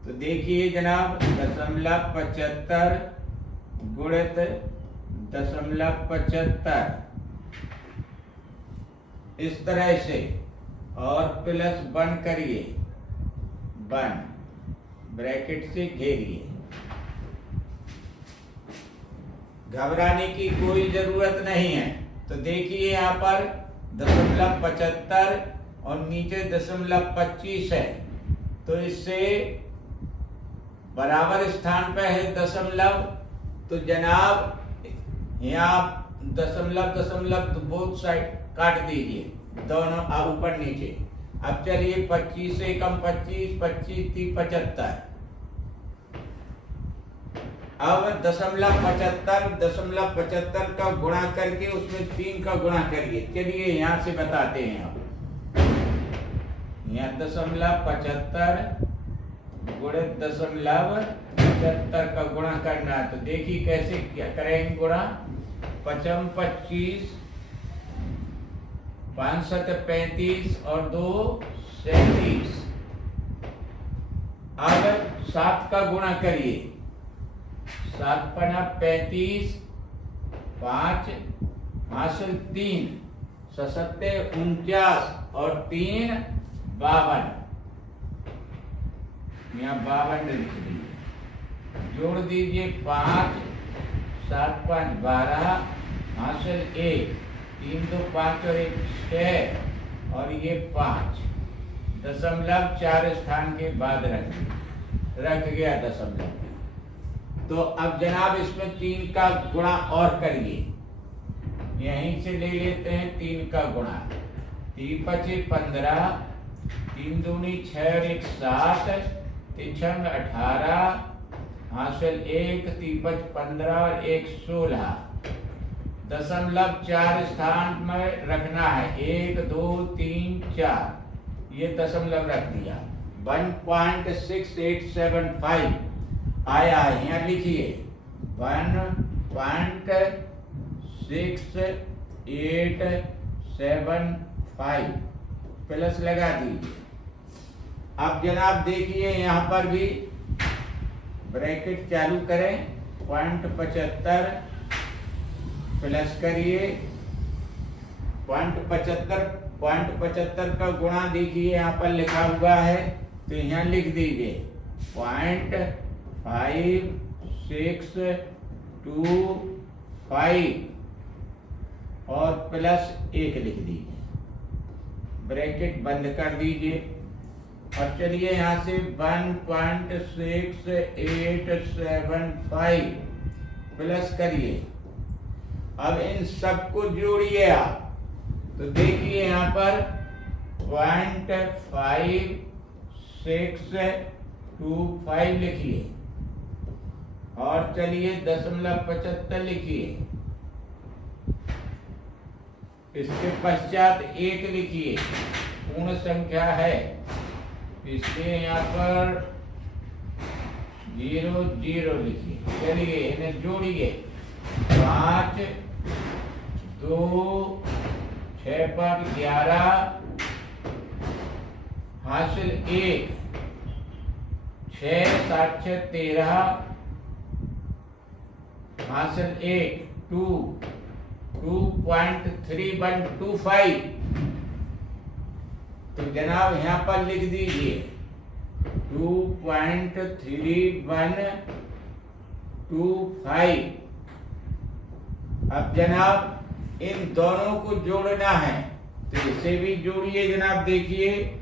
तो देखिए जनाब, 0.75 गुणित 0.75 इस तरह से, और प्लस 1 करिए, 1 ब्रैकेट से घेरिए। घबराने की कोई जरूरत नहीं है। तो देखिए यहाँ पर 0.75 और नीचे 0.25 है, तो इससे बराबर स्थान पे है दशमलव। तो जनाब यहाँ दशमलव तो बोथ साइड काट दीजिए, दोनों अब ऊपर नीचे। अब चलिए 25 से कम 25, 25 3 75। अब 0.75 का गुणा करके उसमें 3 का गुणा करिए। चलिए यहाँ से बताते हैं। अब यहाँ 0.75 गुणित 0.75 का गुणा करना है। तो देखिए कैसे क्या करेंगे गुणा। 5 25, 5 7 35 और 2 37। अब 7 का गुणा करिए। 7 पना 35, 5 हासिल 3, 7 49 और 3 52। यहाँ 52 लिख दीजिए। जोड़ दीजिए 5 7 5 12 हासिल 1, 3 2 5 और 1 6 और ये 5। 0.4 स्थान के बाद रख गया दशमलव। तो अब जनाब इसमें 3 का गुणा और करिए। यहीं से ले लेते हैं 3 का गुणा। 3 5 15, 3 दूनी 6 और 1 7, 3 18 हासिल 1, 3 5 15 और 1 16। 0.4 स्थान में रखना है। 1 2 3 4 ये दशमलव रख दिया। 1.6875 आया है। यहाँ लिखिए 1.6875 प्लस लगा दीजिए। अब जनाब देखिए यहाँ पर भी ब्रैकेट चालू करें। 0.75 प्लस करिए। 0.75 का गुणा देखिए यहाँ पर लिखा हुआ है, तो यहाँ लिख दीजिए 0.75 5 6 2 5 और प्लस 1 लिख दीजिए, ब्रैकेट बंद कर दीजिए। और चलिए यहाँ से 1.6875 प्लस करिए। अब इन सबको जोड़िए आप, तो देखिए यहाँ पर 0.5625 लिखिए और चलिए 0.75 लिखिए। इसके पश्चात 1 लिखिए, पूर्ण संख्या है इसलिए यहाँ पर 0 0 लिखिए। चलिए इन्हें जोड़िए, 5 2 6 5 11 हासिल 1 6 7 6 13 हासिल 1 2 2.3125। तो जनाब यहाँ पर लिख दीजिए 2.3125। अब जनाब इन दोनों को जोड़ना है, तो इसे भी जोड़िए जनाब। देखिए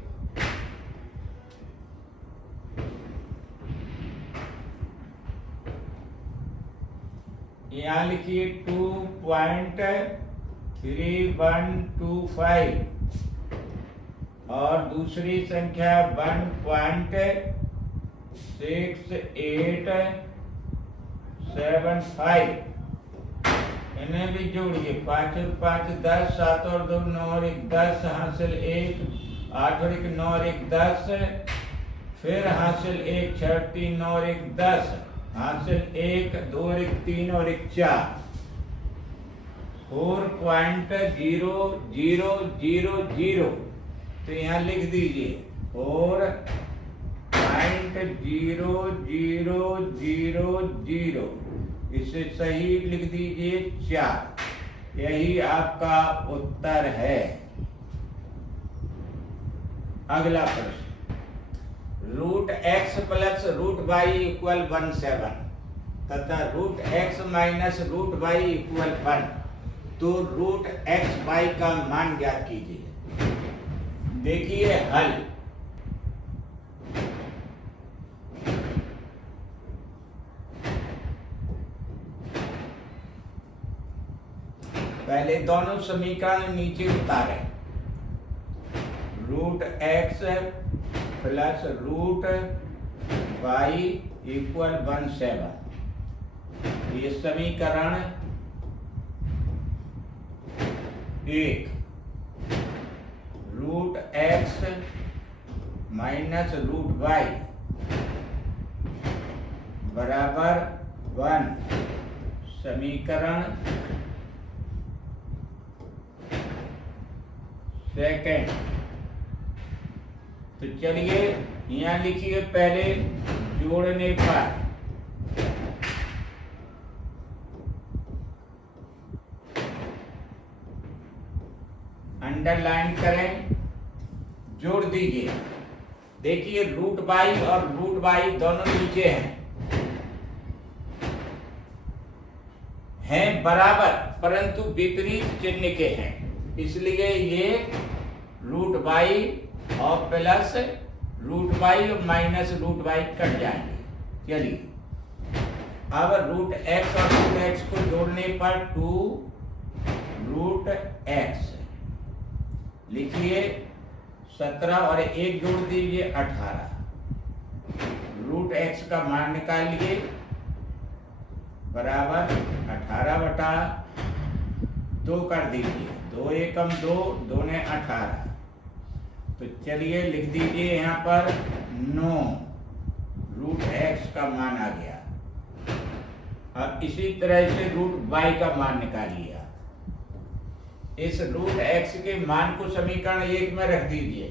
यहाँ लिखिए 2.3125 और दूसरी संख्या 1.6875। इन्हें भी जोड़िए, 5 और 5 10, 7 और 2 9 और 1 10 हासिल 1, 8 और 1 9 और 1 10, फिर हासिल 1 6 और 3 9 और 1 10 हासिल 1 2 और 1 3 और 1 4। 4.0000। तो यहाँ लिख दीजिए 4.0000। इसे सही लिख दीजिए 4। यही आपका उत्तर है। अगला प्रश्न, √x प्लस √y इक्वल 17 तथा √x माइनस √y इक्वल 1। तो √xy का मान ज्ञात कीजिए। देखिए हल, पहले दोनों समीकरण नीचे उतारे। √x प्लस √y इक्वल 17, ये समीकरण 1। √x माइनस √y बराबर 1, समीकरण 2। तो चलिए यहाँ लिखिए, पहले जोड़ने पर अंडरलाइन करें, जोड़ दीजिए। देखिए √y और √y दोनों नीचे हैं बराबर, परंतु विपरीत चिन्ह के हैं, इसलिए ये √y और प्लस √y और माइनस √y कट जाएंगे। चलिए अब √x और √x को जोड़ने पर 2√x लिखिए, 17 और 1 जोड़ दीजिए 18। √x का मान निकालिए, बराबर 18/2 कर दीजिए। 2 एकम 2, 2 ने 18। तो चलिए लिख दीजिए यहाँ पर 9। √x का मान आ गया। अब इसी तरह से √y का मान निकालिए। इस √x के मान को समीकरण 1 में रख दीजिए।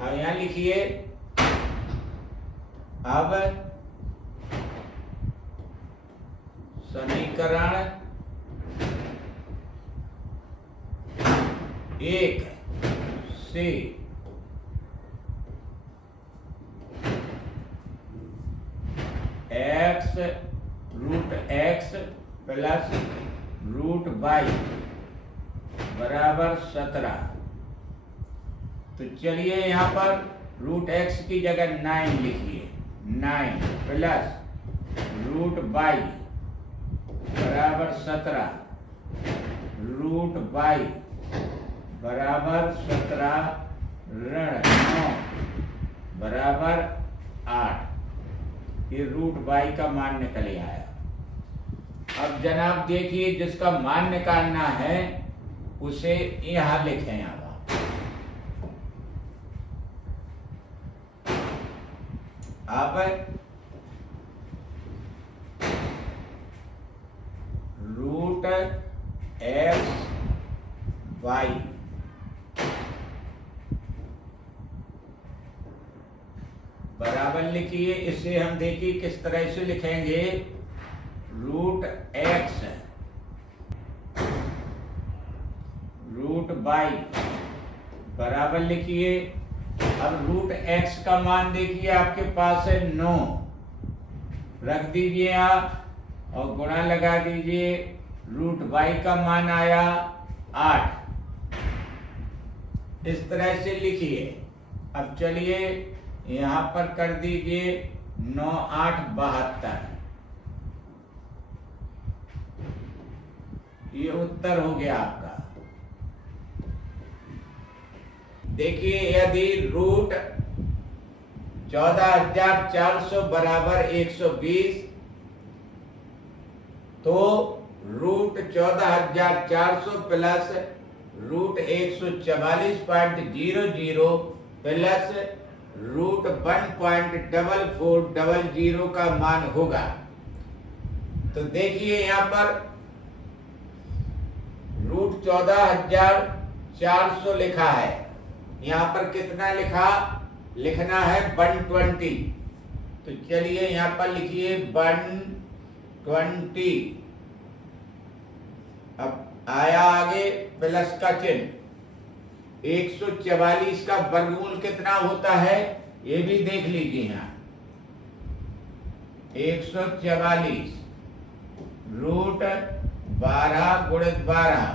अब यहाँ लिखिए, अब समीकरण 1 से X root X plus root Y बराबर 17। तो चलिए यहाँ पर रूट एक्स की जगह 9 लिखिए, 9 प्लस रूट वाई बराबर 17, रूट वाई बराबर 17 ऋण 9 बराबर 8। ये रूट वाई का मान निकल आया। अब जनाब देखिए, जिसका मान निकालना है उसे यहां लिखें। अब रूट एक्स वाई बराबर लिखिए। इसे हम देखिए किस तरह से लिखेंगे। रूट एक्स रूट वाई बराबर लिखिए। अब रूट एक्स का मान देखिए आपके पास है 9, रख दीजिए आप और गुणा लगा दीजिए। रूट वाई का मान आया 8। इस तरह से लिखिए। अब चलिए यहां पर कर दीजिए 9 8 72। ये उत्तर हो गया आपका। देखिए, यदि रूट 14,400 बराबर 120 तो root 14,400 plus root 144.00 plus root 1.4400 का मान होगा। तो देखिए यहाँ पर रूट 14,400 लिखा है, यहाँ पर कितना लिखना है 120। तो चलिए यहाँ पर लिखिए 120। अब आया आगे प्लस का चिन्ह। 144 का वर्गमूल कितना होता है ये भी देख लीजिए। यहाँ 144 रूट 12 गुणित 12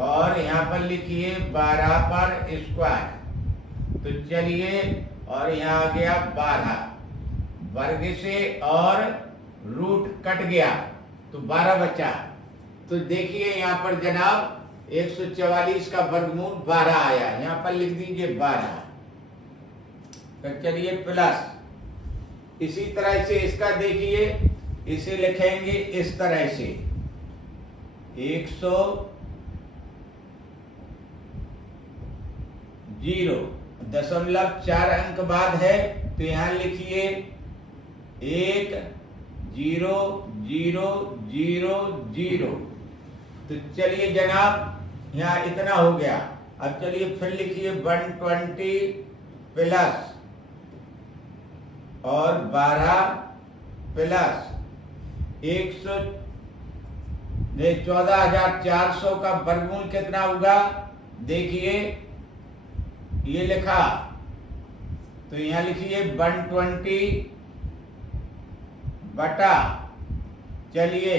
और यहाँ पर लिखिए 12 पर स्क्वायर। तो चलिए, और यहाँ आ गया 12 वर्ग से और रूट कट गया तो 12 बचा। तो देखिए यहाँ पर जनाब 144 का वर्गमूल 12 आया, यहाँ पर लिख दीजिए 12। तो चलिए प्लस, इसी तरह से इसका देखिए, इसे लिखेंगे इस तरह से 100.4 अंक बाद है तो यहाँ लिखिए 10000। तो चलिए जनाब यहाँ इतना हो गया। अब चलिए फिर लिखिए 120 प्लस और 12 प्लस 14,400 का वर्गमूल कितना होगा देखिए, ये लिखा। तो यहाँ लिखिए 120 बटा, चलिए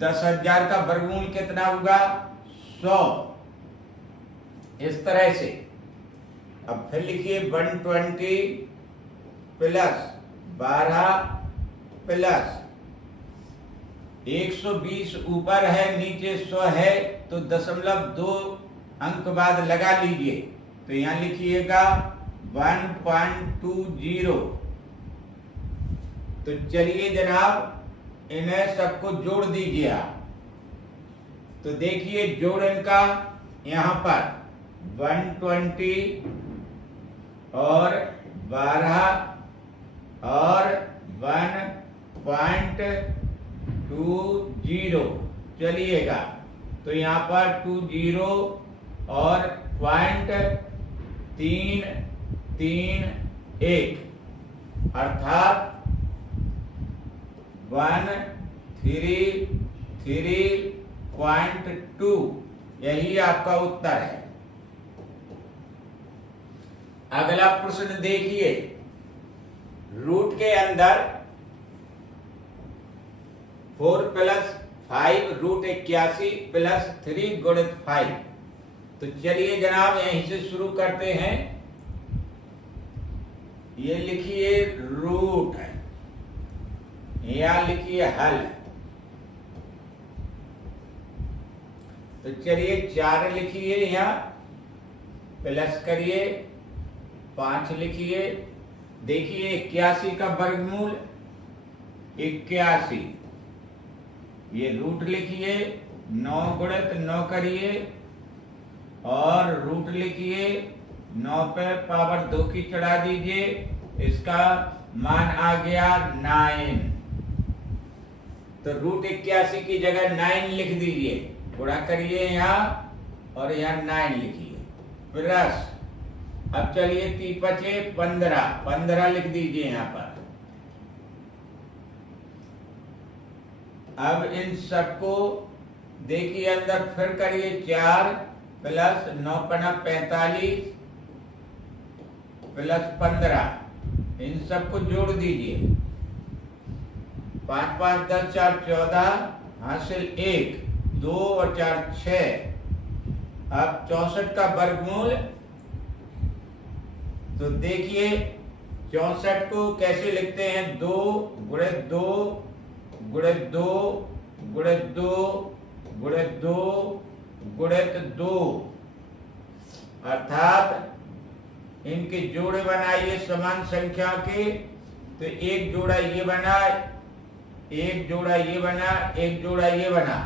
10,000 का वर्गमूल कितना होगा 100। इस तरह से अब फिर लिखिए 120 प्लस 12 प्लस 120 ऊपर है नीचे 100 है तो 0.2 अंक बाद लगा लीजिए। तो यहाँ लिखिएगा 1.20। तो चलिए जनाब इन्हें सबको जोड़ दीजिए आप। तो देखिए जोड़ इनका यहाँ पर 120 और 12 और 1.20 चलिएगा। तो यहाँ पर 20 और 0.331 अर्थात 133.2 यही आपका उत्तर है। अगला प्रश्न देखिए, रूट के अंदर 4 + 5 √81 + 3 गुणित 5। तो चलिए जनाब यहीं से शुरू करते हैं। ये लिखिए रूट है, यहां लिखिए हल। तो चलिए 4 लिखिए, यहां प्लस करिए, 5 लिखिए। देखिए 81 का वर्गमूल 81, ये रूट लिखिए, 9 गुणित 9 करिए और रूट लिखिए, 9 पे पावर 2 की चढ़ा दीजिए, इसका मान आ गया 9। तो √81 की जगह 9 लिख दीजिए, गुणा करिए यहाँ और यहाँ 9 लिखिए प्लस। अब चलिए 3 बचे 15 लिख दीजिए यहाँ पर। अब इन सबको देखिए अंदर फिर करिए, 4 + 9 × 45 + 15, इन सबको जोड़ दीजिए। 5 × 5 = 10, 4 = 14, हासिल 1, 2 और 4 = 6। अब 64 का वर्गमूल, तो देखिए 64 को कैसे लिखते हैं, 2 × 2 × 2 × 2 × 2 × 2, अर्थात इनके जोड़े बनाइए समान संख्या के। तो एक जोड़ा ये बना, एक जोड़ा ये बना, एक जोड़ा ये बना।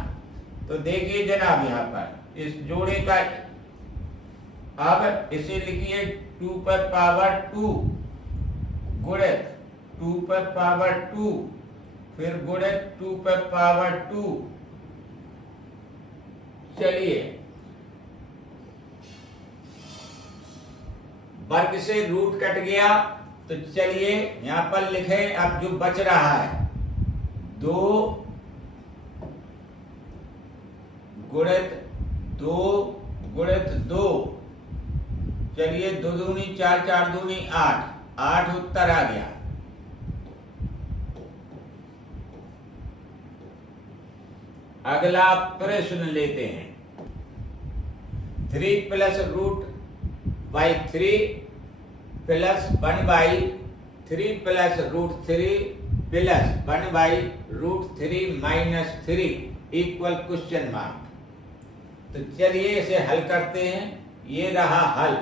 तो देखिए जनाब यहाँ पर इस जोड़े का, अब इसे लिखिए 2 पर पावर 2 गुणित 2 पर पावर 2, फिर गुणित 2 पर पावर 2। चलिए वर्ग से रूट कट गया, तो चलिए यहां पर लिखे। अब जो बच रहा है 2 गुणित 2 गुणित 2, चलिए 2 दूनी 4, 4 दूनी 8, 8 उत्तर आ गया। अगला प्रश्न लेते हैं। 3 + √3 + 1/3 + √3 + 1/√3 - 3 = ? तो चलिए इसे हल करते हैं। ये रहा हल।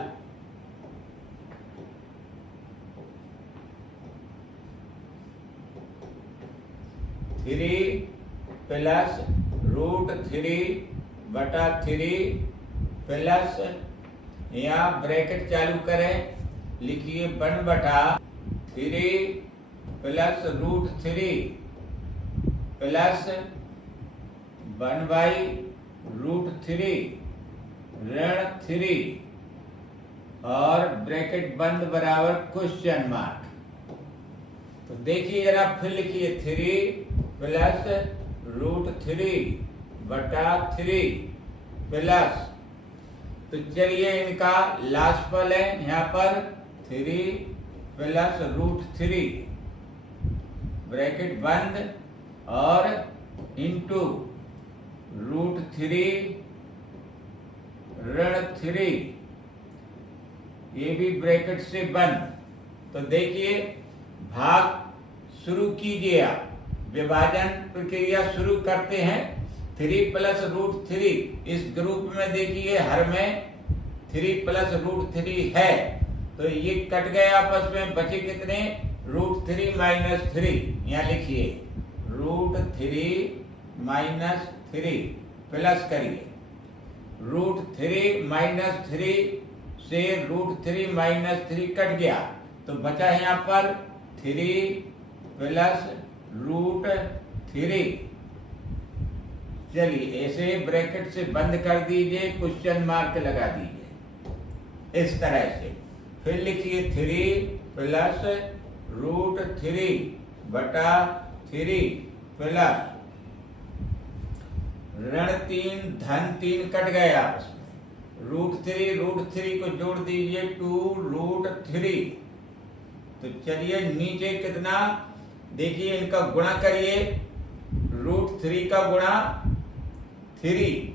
थ्री प्लस √3/3 प्लस, यहाँ ब्रैकेट चालू करें, लिखिए 1/3 प्लस √3 प्लस 1/√3 ऋण 3 और ब्रैकेट बंद बराबर ? तो देखिए जरा फिर लिखिए 3 प्लस √3/3 प्लस, तो चलिए इनका लाशफल है यहाँ पर 3 प्लस √3 ब्रैकेट बंद और इंटू √3 ऋण 3, ये भी ब्रैकेट से बंद। तो देखिए भाग शुरू कीजिए, आप विभाजन प्रक्रिया शुरू करते हैं। 3 प्लस √3, इस ग्रुप में देखिए हर में 3 प्लस √3 है, तो ये कट गए आपस में, बचे कितने? √3 - 3, यहाँ लिखिए √3 - 3 प्लस करिए। √3 - 3 से √3 - 3 कट गया, तो बचा है यहाँ पर 3 प्लस √3। चलिए ऐसे ब्रैकेट से बंद कर दीजिए, ? लगा दीजिए इस तरह से। फिर लिखिए 3 प्लस √3/3 प्लस ऋण 3 धन 3 कट गए आपस में, √3 को जोड़ दीजिए 2 √3 तो चलिए नीचे कितना, देखिए इनका गुणा करिए, √3 का गुणा 3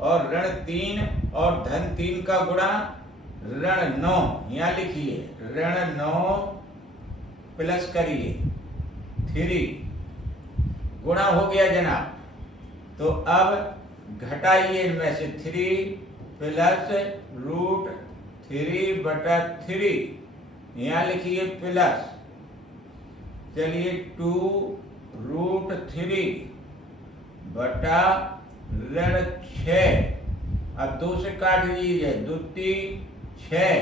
और ऋण 3 और धन 3 का गुणा ऋण 9, यहाँ लिखिए ऋण 9 प्लस करिए 3 गुणा हो गया जनाब। तो अब घटाइए इनमें से 3 प्लस √3/3, यहाँ लिखिए प्लस, चलिए 2√3 बटा ऋण 6। अब 2 से काट दीजिए, 2 3 6।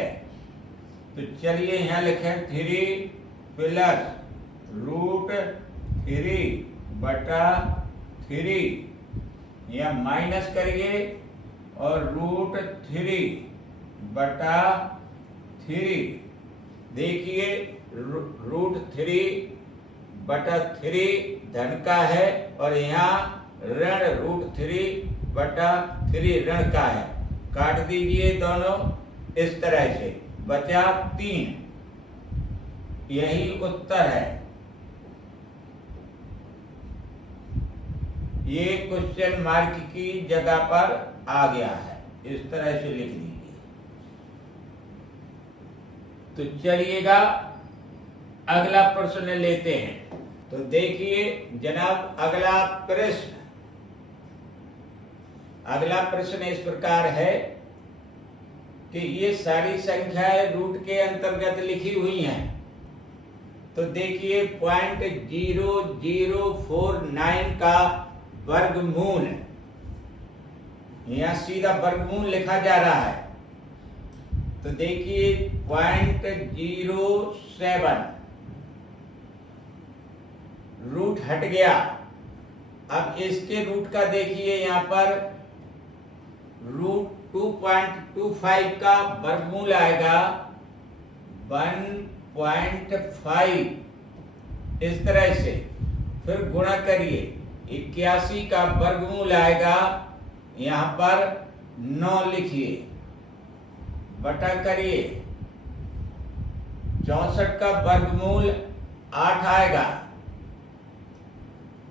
तो चलिए यहाँ लिखें 3 प्लस √3/3, यहाँ माइनस करिए और √3/3, देखिए √3/3 धन का है और यहाँ ऋण √3/3 ऋण का है। काट दीजिए दोनों इस तरह से, बचा 3। यही उत्तर है। ये क्वेश्चन मार्क की जगह पर आ गया है, इस तरह से लिख दीजिए। तो चलिएगा अगला प्रश्न लेते हैं। तो देखिए जनाब अगला प्रश्न इस प्रकार है कि ये सारी संख्याएं रूट के अंतर्गत लिखी हुई हैं। तो देखिए 0.0049 का वर्गमूल, यहाँ सीधा वर्गमूल लिखा जा रहा है। तो देखिए 0.07 रूट हट गया। अब इसके रूट का देखिए यहाँ पर √2.25 का वर्गमूल आएगा 1.5, इस तरह से। फिर गुणा करिए, 81 का वर्गमूल आएगा, यहाँ पर 9 लिखिए, बटा करिए 64 का वर्गमूल 8 आएगा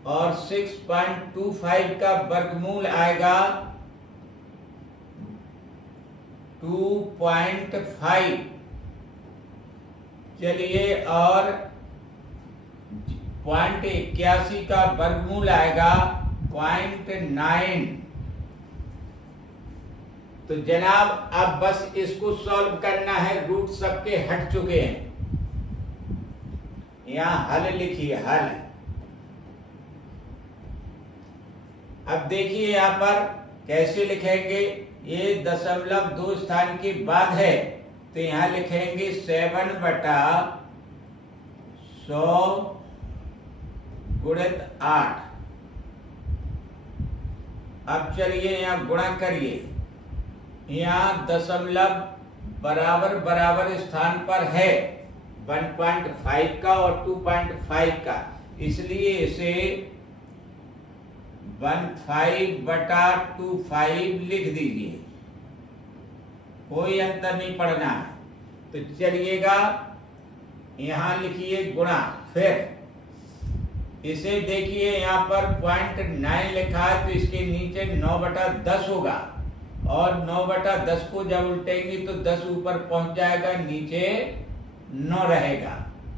और 6.25 का वर्गमूल आएगा 2.5। चलिए और 0.81 का वर्गमूल आएगा 0.9। तो जनाब अब बस इसको सॉल्व करना है, रूट सबके हट चुके हैं। यहां हल लिखिए, हल। अब देखिए यहां पर कैसे लिखेंगे, ये 0.2 स्थान की बात है, तो यहां लिखेंगे 7/100 गुणित 8। अब चलिए यहां गुणा करिए, यहाँ दशमलव बराबर स्थान पर है 1.5 का और 2.5 का, इसलिए इसे 15/25 लिख दीजिए, कोई अंतर नहीं पढ़ना है। तो चलिएगा यहाँ लिखिए गुणा, फिर इसे देखिए यहाँ पर 0.9 लिखा है, तो इसके नीचे 9/10 होगा और 9/10 को जब उल्टेंगे तो 10 ऊपर पहुंच जाएगा, नीचे 9 रहेगा।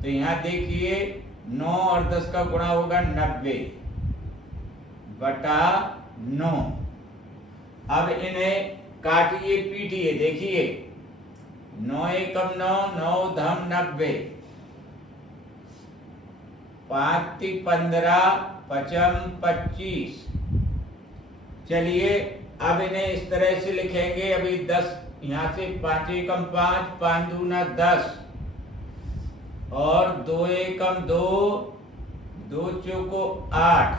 तो यहाँ देखिए 9 और 10 का गुणा होगा 90/9। अब इन्हें काटिए पीटिए, देखिए 9 एकम 9, 9 धम 90, 5 × 15, 5 × 25। चलिए अब इन्हें इस तरह से लिखेंगे, अभी 10 यहाँ से 5 एकम 5, 5 दूना 10 और 2 एकम 2, 2 चौको 8।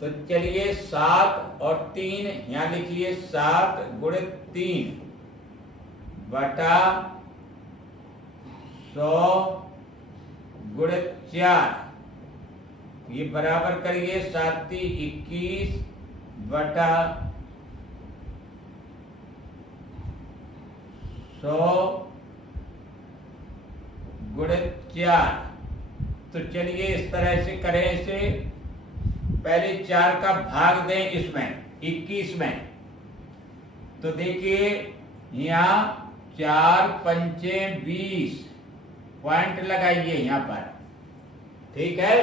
तो चलिए 7 और 3 यहाँ लिखिए 7 गुणित 3 बटा 100 गुणित 4, ये बराबर करिए 7 × 21 बटा 100 गुणित 4। तो चलिए इस तरह से करें इसे। पहले 4 का भाग दें इसमें 21 में। तो देखिए यहाँ 4 पंचे 20 पॉइंट लगाइए यहाँ पर, ठीक है।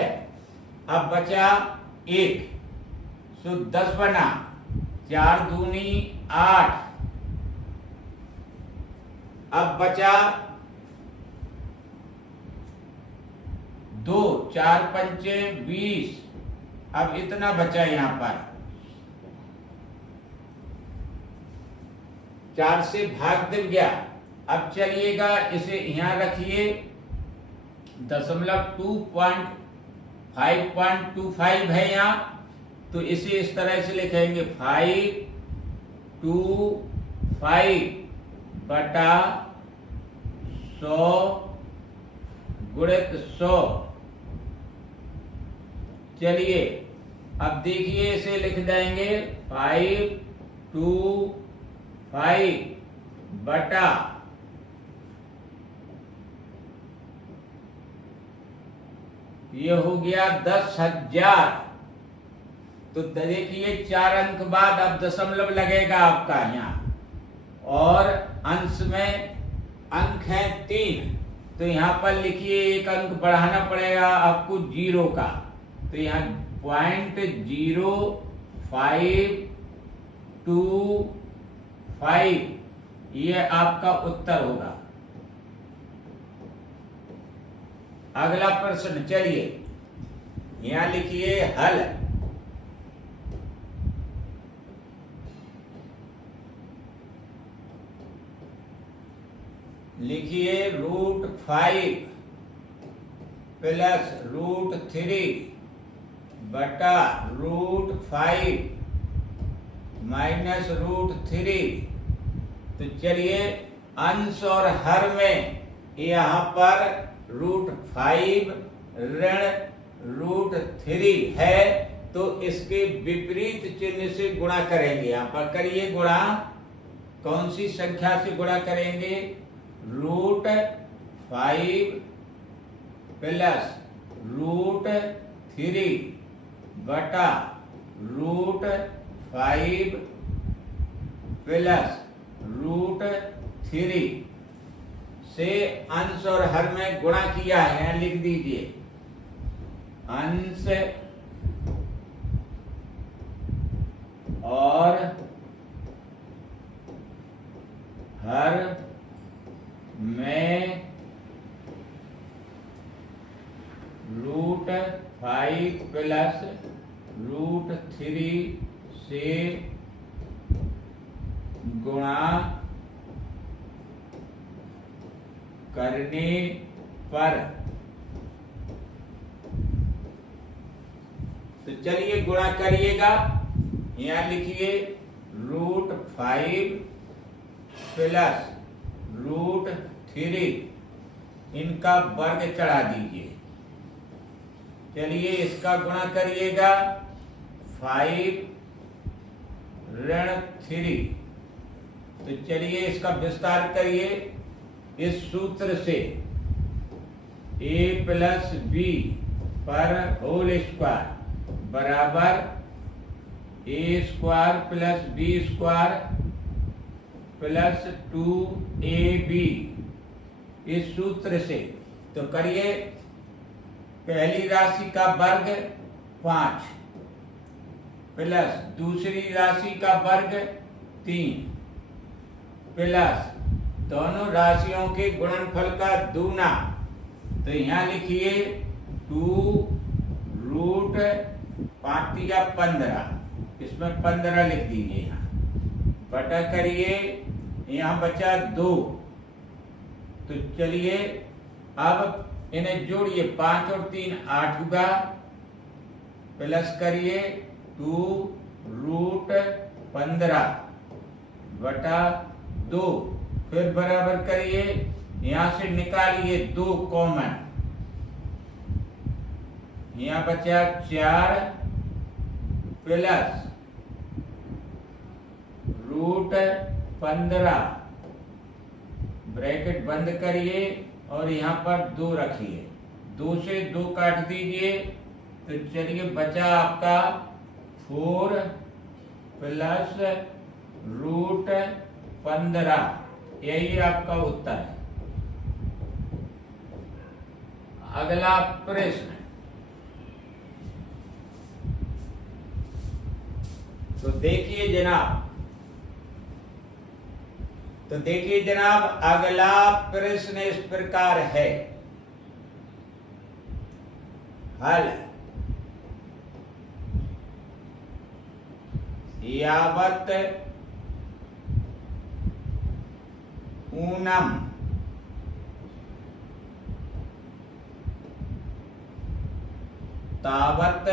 अब बचा 1, सो 10 बना, 4 दूनी 8। अब बचा 2, 4 पंचे 20। अब इतना बचा यहाँ पर, 4 से भाग दिल गया। अब चलिएगा इसे यहाँ रखिए, 5.25 है यहाँ। तो इसे इस तरह से लिखेंगे 525 बटा 100 गुणित 100। चलिए अब देखिए इसे लिख देंगे 525 बटा ये हो गया 10,000। तो देखिए 4 अंक बाद अब दशमलव लगेगा आपका यहाँ, और अंश में अंक है 3। तो यहाँ पर लिखिए 1 अंक बढ़ाना पड़ेगा आपको 0 का। तो यहाँ 0.0525 ये आपका उत्तर होगा। अगला प्रश्न, चलिए यहाँ लिखिए हल। लिखिए √5 प्लस √3 बटा √5 माइनस √3। तो चलिए अंश और हर में यहाँ पर √5 ऋण √3 है, तो इसके विपरीत चिन्ह से गुणा करेंगे। यहाँ पर करिए गुणा। कौन सी संख्या से गुणा करेंगे? √5 प्लस √3 बटा √5 प्लस √3 से अंश और हर में गुणा किया है। लिख दीजिए अंश और हर में √5 प्लस √3 से गुणा करने पर। तो चलिए गुणा करिएगा। यहाँ लिखिए √5 प्लस √3 इनका वर्ग चढ़ा दीजिए। चलिए इसका गुणा करिएगा 5 ऋण 3। तो चलिए इसका विस्तार करिए इस सूत्र से, a प्लस b पर होल स्क्वायर बराबर a square plus b square plus 2ab इस सूत्र से। तो करिए पहली राशि का वर्ग 5 प्लस दूसरी राशि का वर्ग 3 प्लस दोनों राशियों के गुणनफल का दूना। तो यहाँ लिखिए 2√5×15, इसमें 15 लिख दीजिए यहाँ, बटा करिए यहाँ बचा 2। तो चलिए अब इन्हें जोड़िए, 5 और 3 8 होगा, प्लस करिए 2√15 बटा 2, फिर बराबर करिए, यहाँ से निकालिए 2 कॉमन, यहाँ बचा 4 प्लस √15 ब्रैकेट बंद करिए, और यहाँ पर 2 रखिए, 2 से 2 काट दीजिए। तो चलिए बचा आपका 4 प्लस रूट 15, यही आपका उत्तर है। अगला प्रश्न, तो देखिए जनाब, अगला प्रश्न इस प्रकार है। हल यावत ऊनम तावत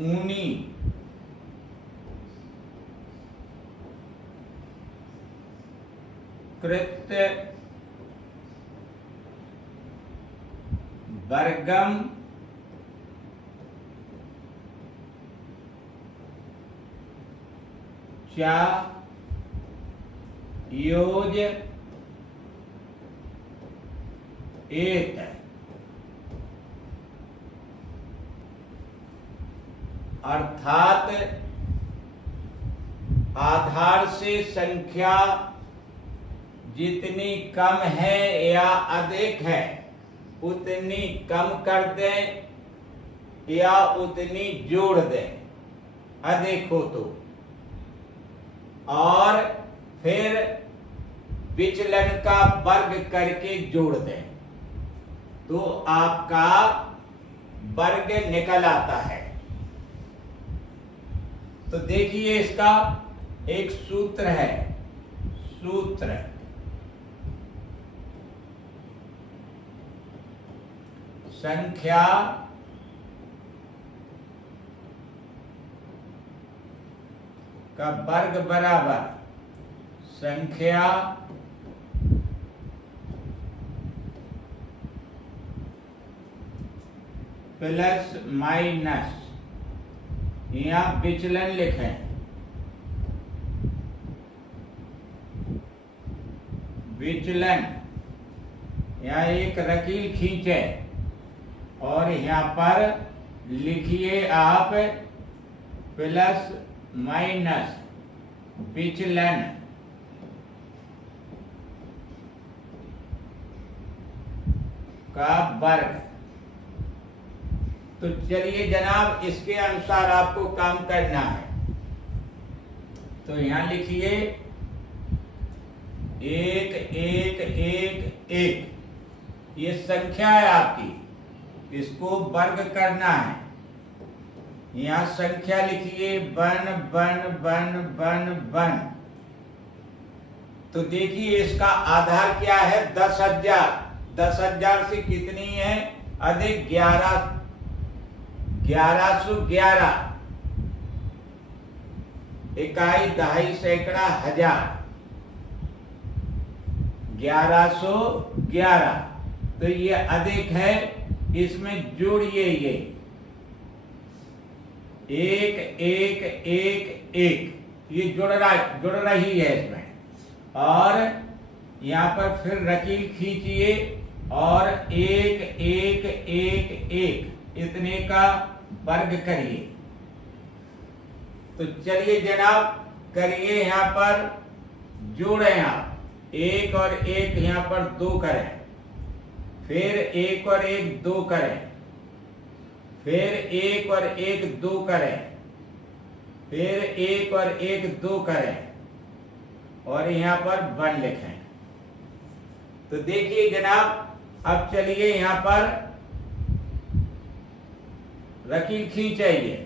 ऊनी कृत वर्गम चा योज एत, अर्थात आधार से संख्या जितनी कम है या अधिक है उतनी कम कर दें या उतनी जोड़ दें, अधिक हो तो, और फिर विचलन का वर्ग करके जोड़ दें तो आपका वर्ग निकल आता है। तो देखिए इसका एक सूत्र है, सूत्र संख्या का वर्ग बराबर संख्या प्लस माइनस, यहां विचलन लिखें, विचलन यहां एक लकीर खींचे और यहां पर लिखिए आप प्लस माइनस विचलन का वर्ग। तो चलिए जनाब इसके अनुसार आपको काम करना है। तो यहां लिखिए 1 1 1 1, ये संख्या है आपकी, इसको वर्ग करना है। यहां संख्या लिखिए 1 1 1 1 1। तो देखिए इसका आधार क्या है, 10,000। 10,000 से कितनी है अधिक, 1111। इकाई, दहाई, सैकड़ा, हजार, 1111। तो ये अधिक है, इसमें जोड़िए ये 1 1 1 1, ये जुड़ रही है इसमें। और यहां पर फिर लकीर खींचिए और 1 1 1 1 इतने का वर्ग करिए। तो चलिए जनाब करिए, यहां पर जोड़ें आप, 1 और 1 यहां पर 2 करें, फिर 1 और 1 2 करें, फिर 1 और 1 2 करें, फिर 1 और 1 2 करें और यहां पर 1 लिखें। तो देखिए जनाब, अब चलिए यहां पर लकीर खींचिए।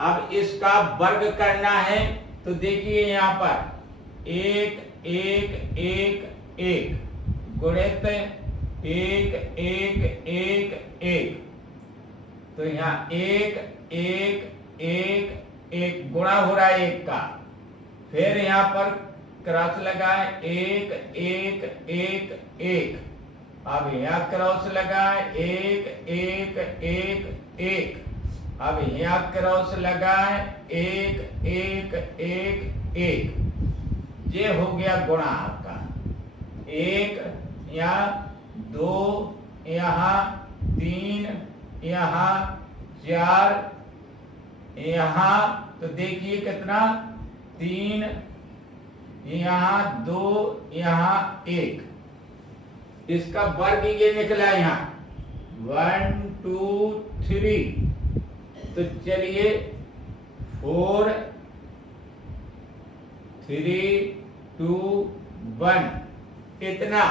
अब इसका वर्ग करना है। तो देखिए यहां पर 1 1 1 1 गुणित 1 1 1 1। तो यहाँ 1 1 1 1 गुणा हो रहा है 1 का, फिर यहाँ पर क्रॉस लगाए 1 1 1 1। अब यहाँ क्रॉस लगाए 1 1 1 1। अब यहाँ क्रॉस लगाए 1 1 1 1। ये हो गया गुणा आपका, 1 यहाँ, 2 यहाँ, 3 यहाँ, 4 यहाँ, तो देखिए कितना, 3 यहाँ, 2 यहाँ, 1, इसका वर्ग ये निकला यहाँ 1 2 3। तो चलिए 4 3 2 1 इतना।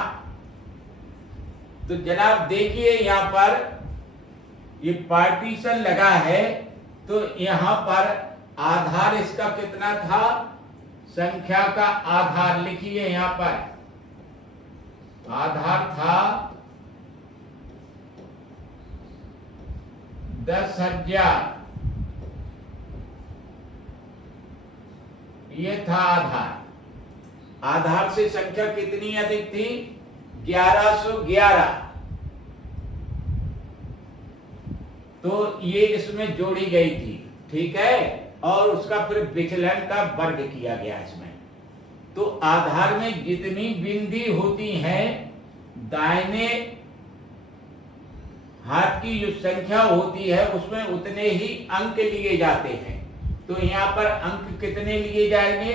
तो जनाब देखिए यहाँ पर ये पार्टीशन लगा है, तो यहाँ पर आधार इसका कितना था, संख्या का आधार लिखिए यहाँ पर, आधार था 10,000, ये था आधार। आधार से संख्या कितनी अधिक थी, 1111, तो ये इसमें जोड़ी गई थी, ठीक है, और उसका फिर विचलन का वर्ग किया गया इसमें। तो आधार में जितनी बिंदी होती हैं, दाहिने हाथ की जो संख्या होती है उसमें उतने ही अंक लिए जाते हैं। तो यहाँ पर अंक कितने लिए जाएंगे,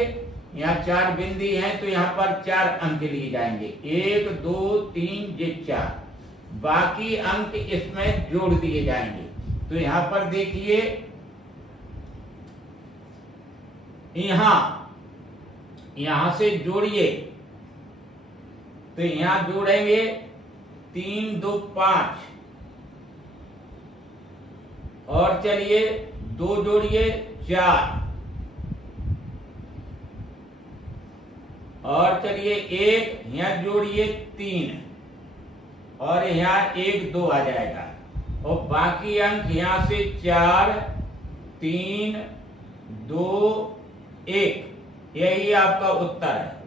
यहाँ 4 बिंदी हैं तो यहाँ पर 4 अंक लिए जाएंगे, 1 2 3 ये 4, बाकी अंक इसमें जोड़ दिए जाएंगे। तो यहाँ पर देखिए, यहां से जोड़िए, तो यहां जोड़ेंगे 3 2 5, और चलिए 2 जोड़िए 4, और चलिए 1 यहां जोड़िए 3, और यहां 1 2 आ जाएगा, और बाकी अंक यहां से 4 3 2 1, यही आपका उत्तर है।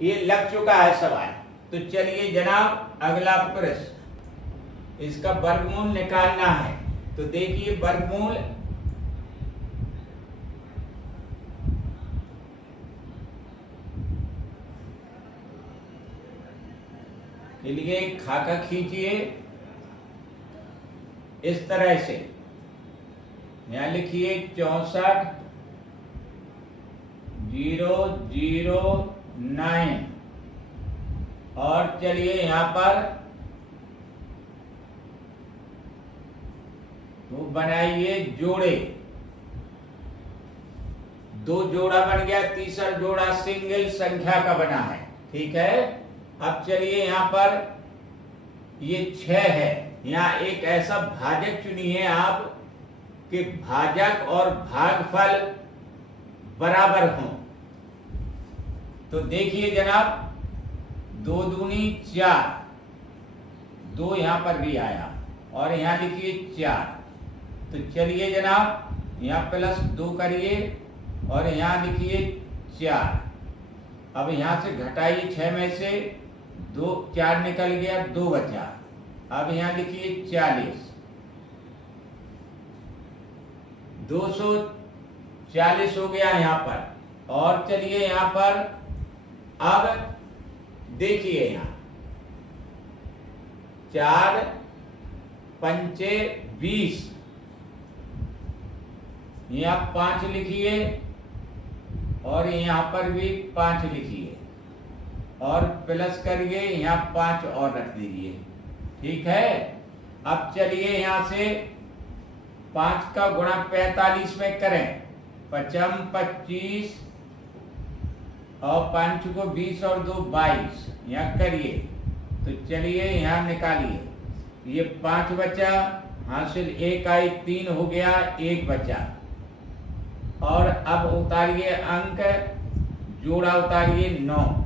ये लग चुका है सवाल। तो चलिए जनाब अगला प्रश्न, इसका वर्गमूल निकालना है। तो देखिए वर्गमूल, के लिए खाका खींचिए इस तरह से, यहां लिखिए 64 009, और चलिए यहां पर वो बनाइए जोड़े, 2 जोड़ा बन गया, तीसरा जोड़ा सिंगल संख्या का बना है, ठीक है। अब चलिए यहां पर ये 6 है, यहाँ एक ऐसा भाजक चुनिए आप कि भाजक और भागफल बराबर हों। तो देखिए जनाब, 2 दूनी 4, 2 यहां पर भी आया, और यहां लिखिए 4। तो चलिए जनाब यहां +2 करिए, और यहां लिखिए 4। अब यहां से घटाइए 6 में से 2, 4 निकल गया, 2 बचा। अब यहां लिखिए 40, 240 हो गया यहाँ पर। और चलिए यहाँ पर अब देखिए, यहाँ 4 पंचे 20, यहाँ 5 लिखिए, और यहाँ पर भी 5 लिखिए, और प्लस करिए, यहाँ 5 और रख दीजिए, ठीक है। अब चलिए यहाँ से 5 का गुणा 45 में करें, 5 25, और 5 को 20 और 2 22, यहाँ करिए। तो चलिए यहाँ निकालिए, ये 5 बचा, हासिल 1 आई, 3 हो गया, 1 बचा। और अब उतारिए अंक, जोड़ा उतारिए 9,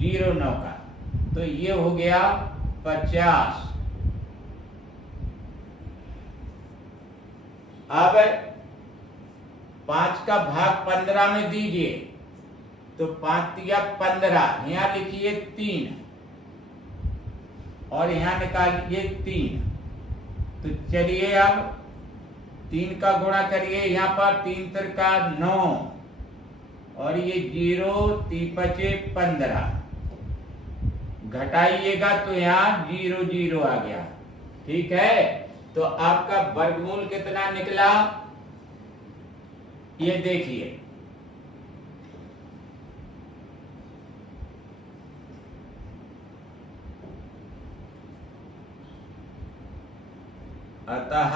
09 का, तो ये हो गया 50। अब 5 का भाग 15 में दीजिए, तो 5 या 15, यहाँ लिखिए 3, और यहाँ निकालिए 3। तो चलिए अब 3 का गुणा करिए, यहाँ पर 3 तिरका 9 और ये 0 3 पचे 15, घटाइएगा तो यहाँ 0 0 आ गया। ठीक है, तो आपका वर्गमूल कितना निकला ये देखिए। अतः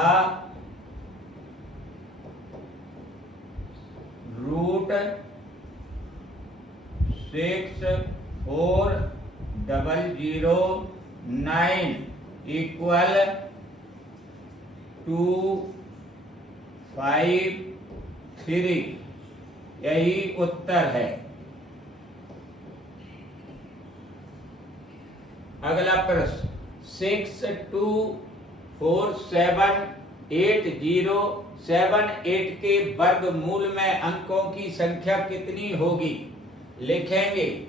√64009 इक्वल 253, यही उत्तर है। अगला प्रश्न 62478078 के वर्गमूल में अंकों की संख्या कितनी होगी? लिखेंगे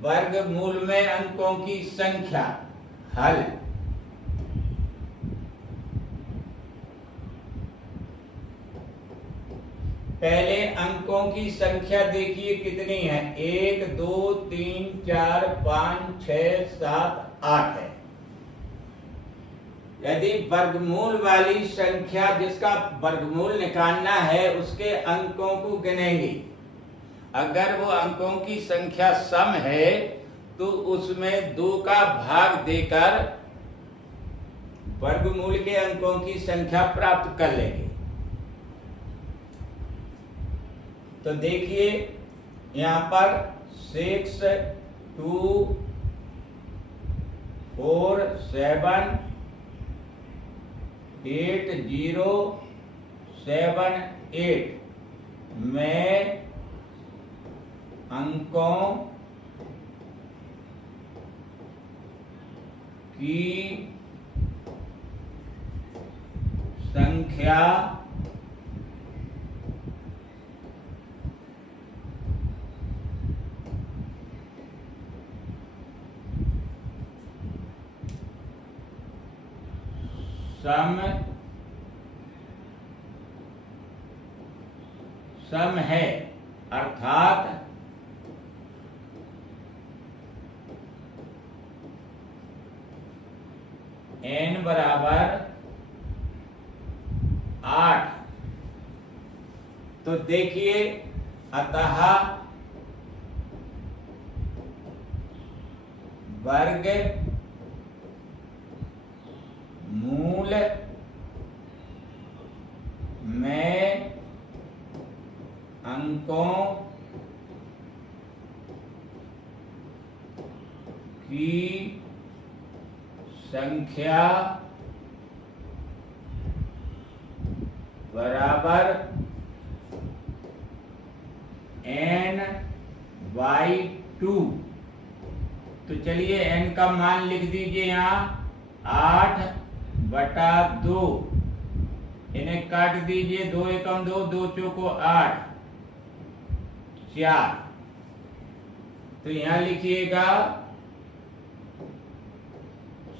वर्गमूल में अंकों की संख्या। हल पहले अंकों की संख्या देखिए कितनी है, 1 2 3 4 5 6 7 8 है। यदि वर्गमूल वाली संख्या जिसका वर्गमूल निकालना है उसके अंकों को गिनेंगे। अगर वो अंकों की संख्या सम है तो उसमें 2 का भाग देकर वर्गमूल के अंकों की संख्या प्राप्त कर लेंगे। तो देखिए यहाँ पर 62478078 में अंकों की संख्या सम है, अर्थात n बराबर 8। तो देखिए अतः वर्ग मूल में अंकों की संख्या बराबर n/2। तो चलिए n का मान लिख दीजिए यहाँ 8/2, इन्हें काट दीजिए, 2 एकम 2, 2 चौको 8, 4। तो यहां लिखिएगा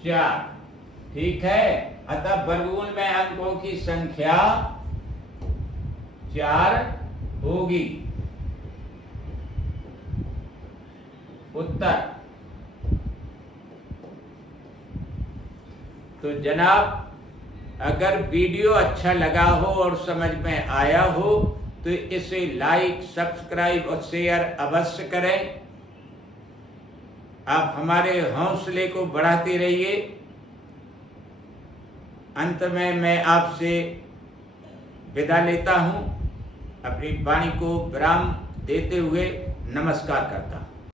4। ठीक है, अतः वर्गमूल में अंकों की संख्या 4 होगी। उत्तर। तो जनाब अगर वीडियो अच्छा लगा हो और समझ में आया हो तो इसे लाइक, सब्सक्राइब और शेयर अवश्य करें। आप हमारे हौसले को बढ़ाते रहिए। अंत में मैं आपसे विदा लेता हूं, अपनी वाणी को विराम देते हुए नमस्कार करता हूं।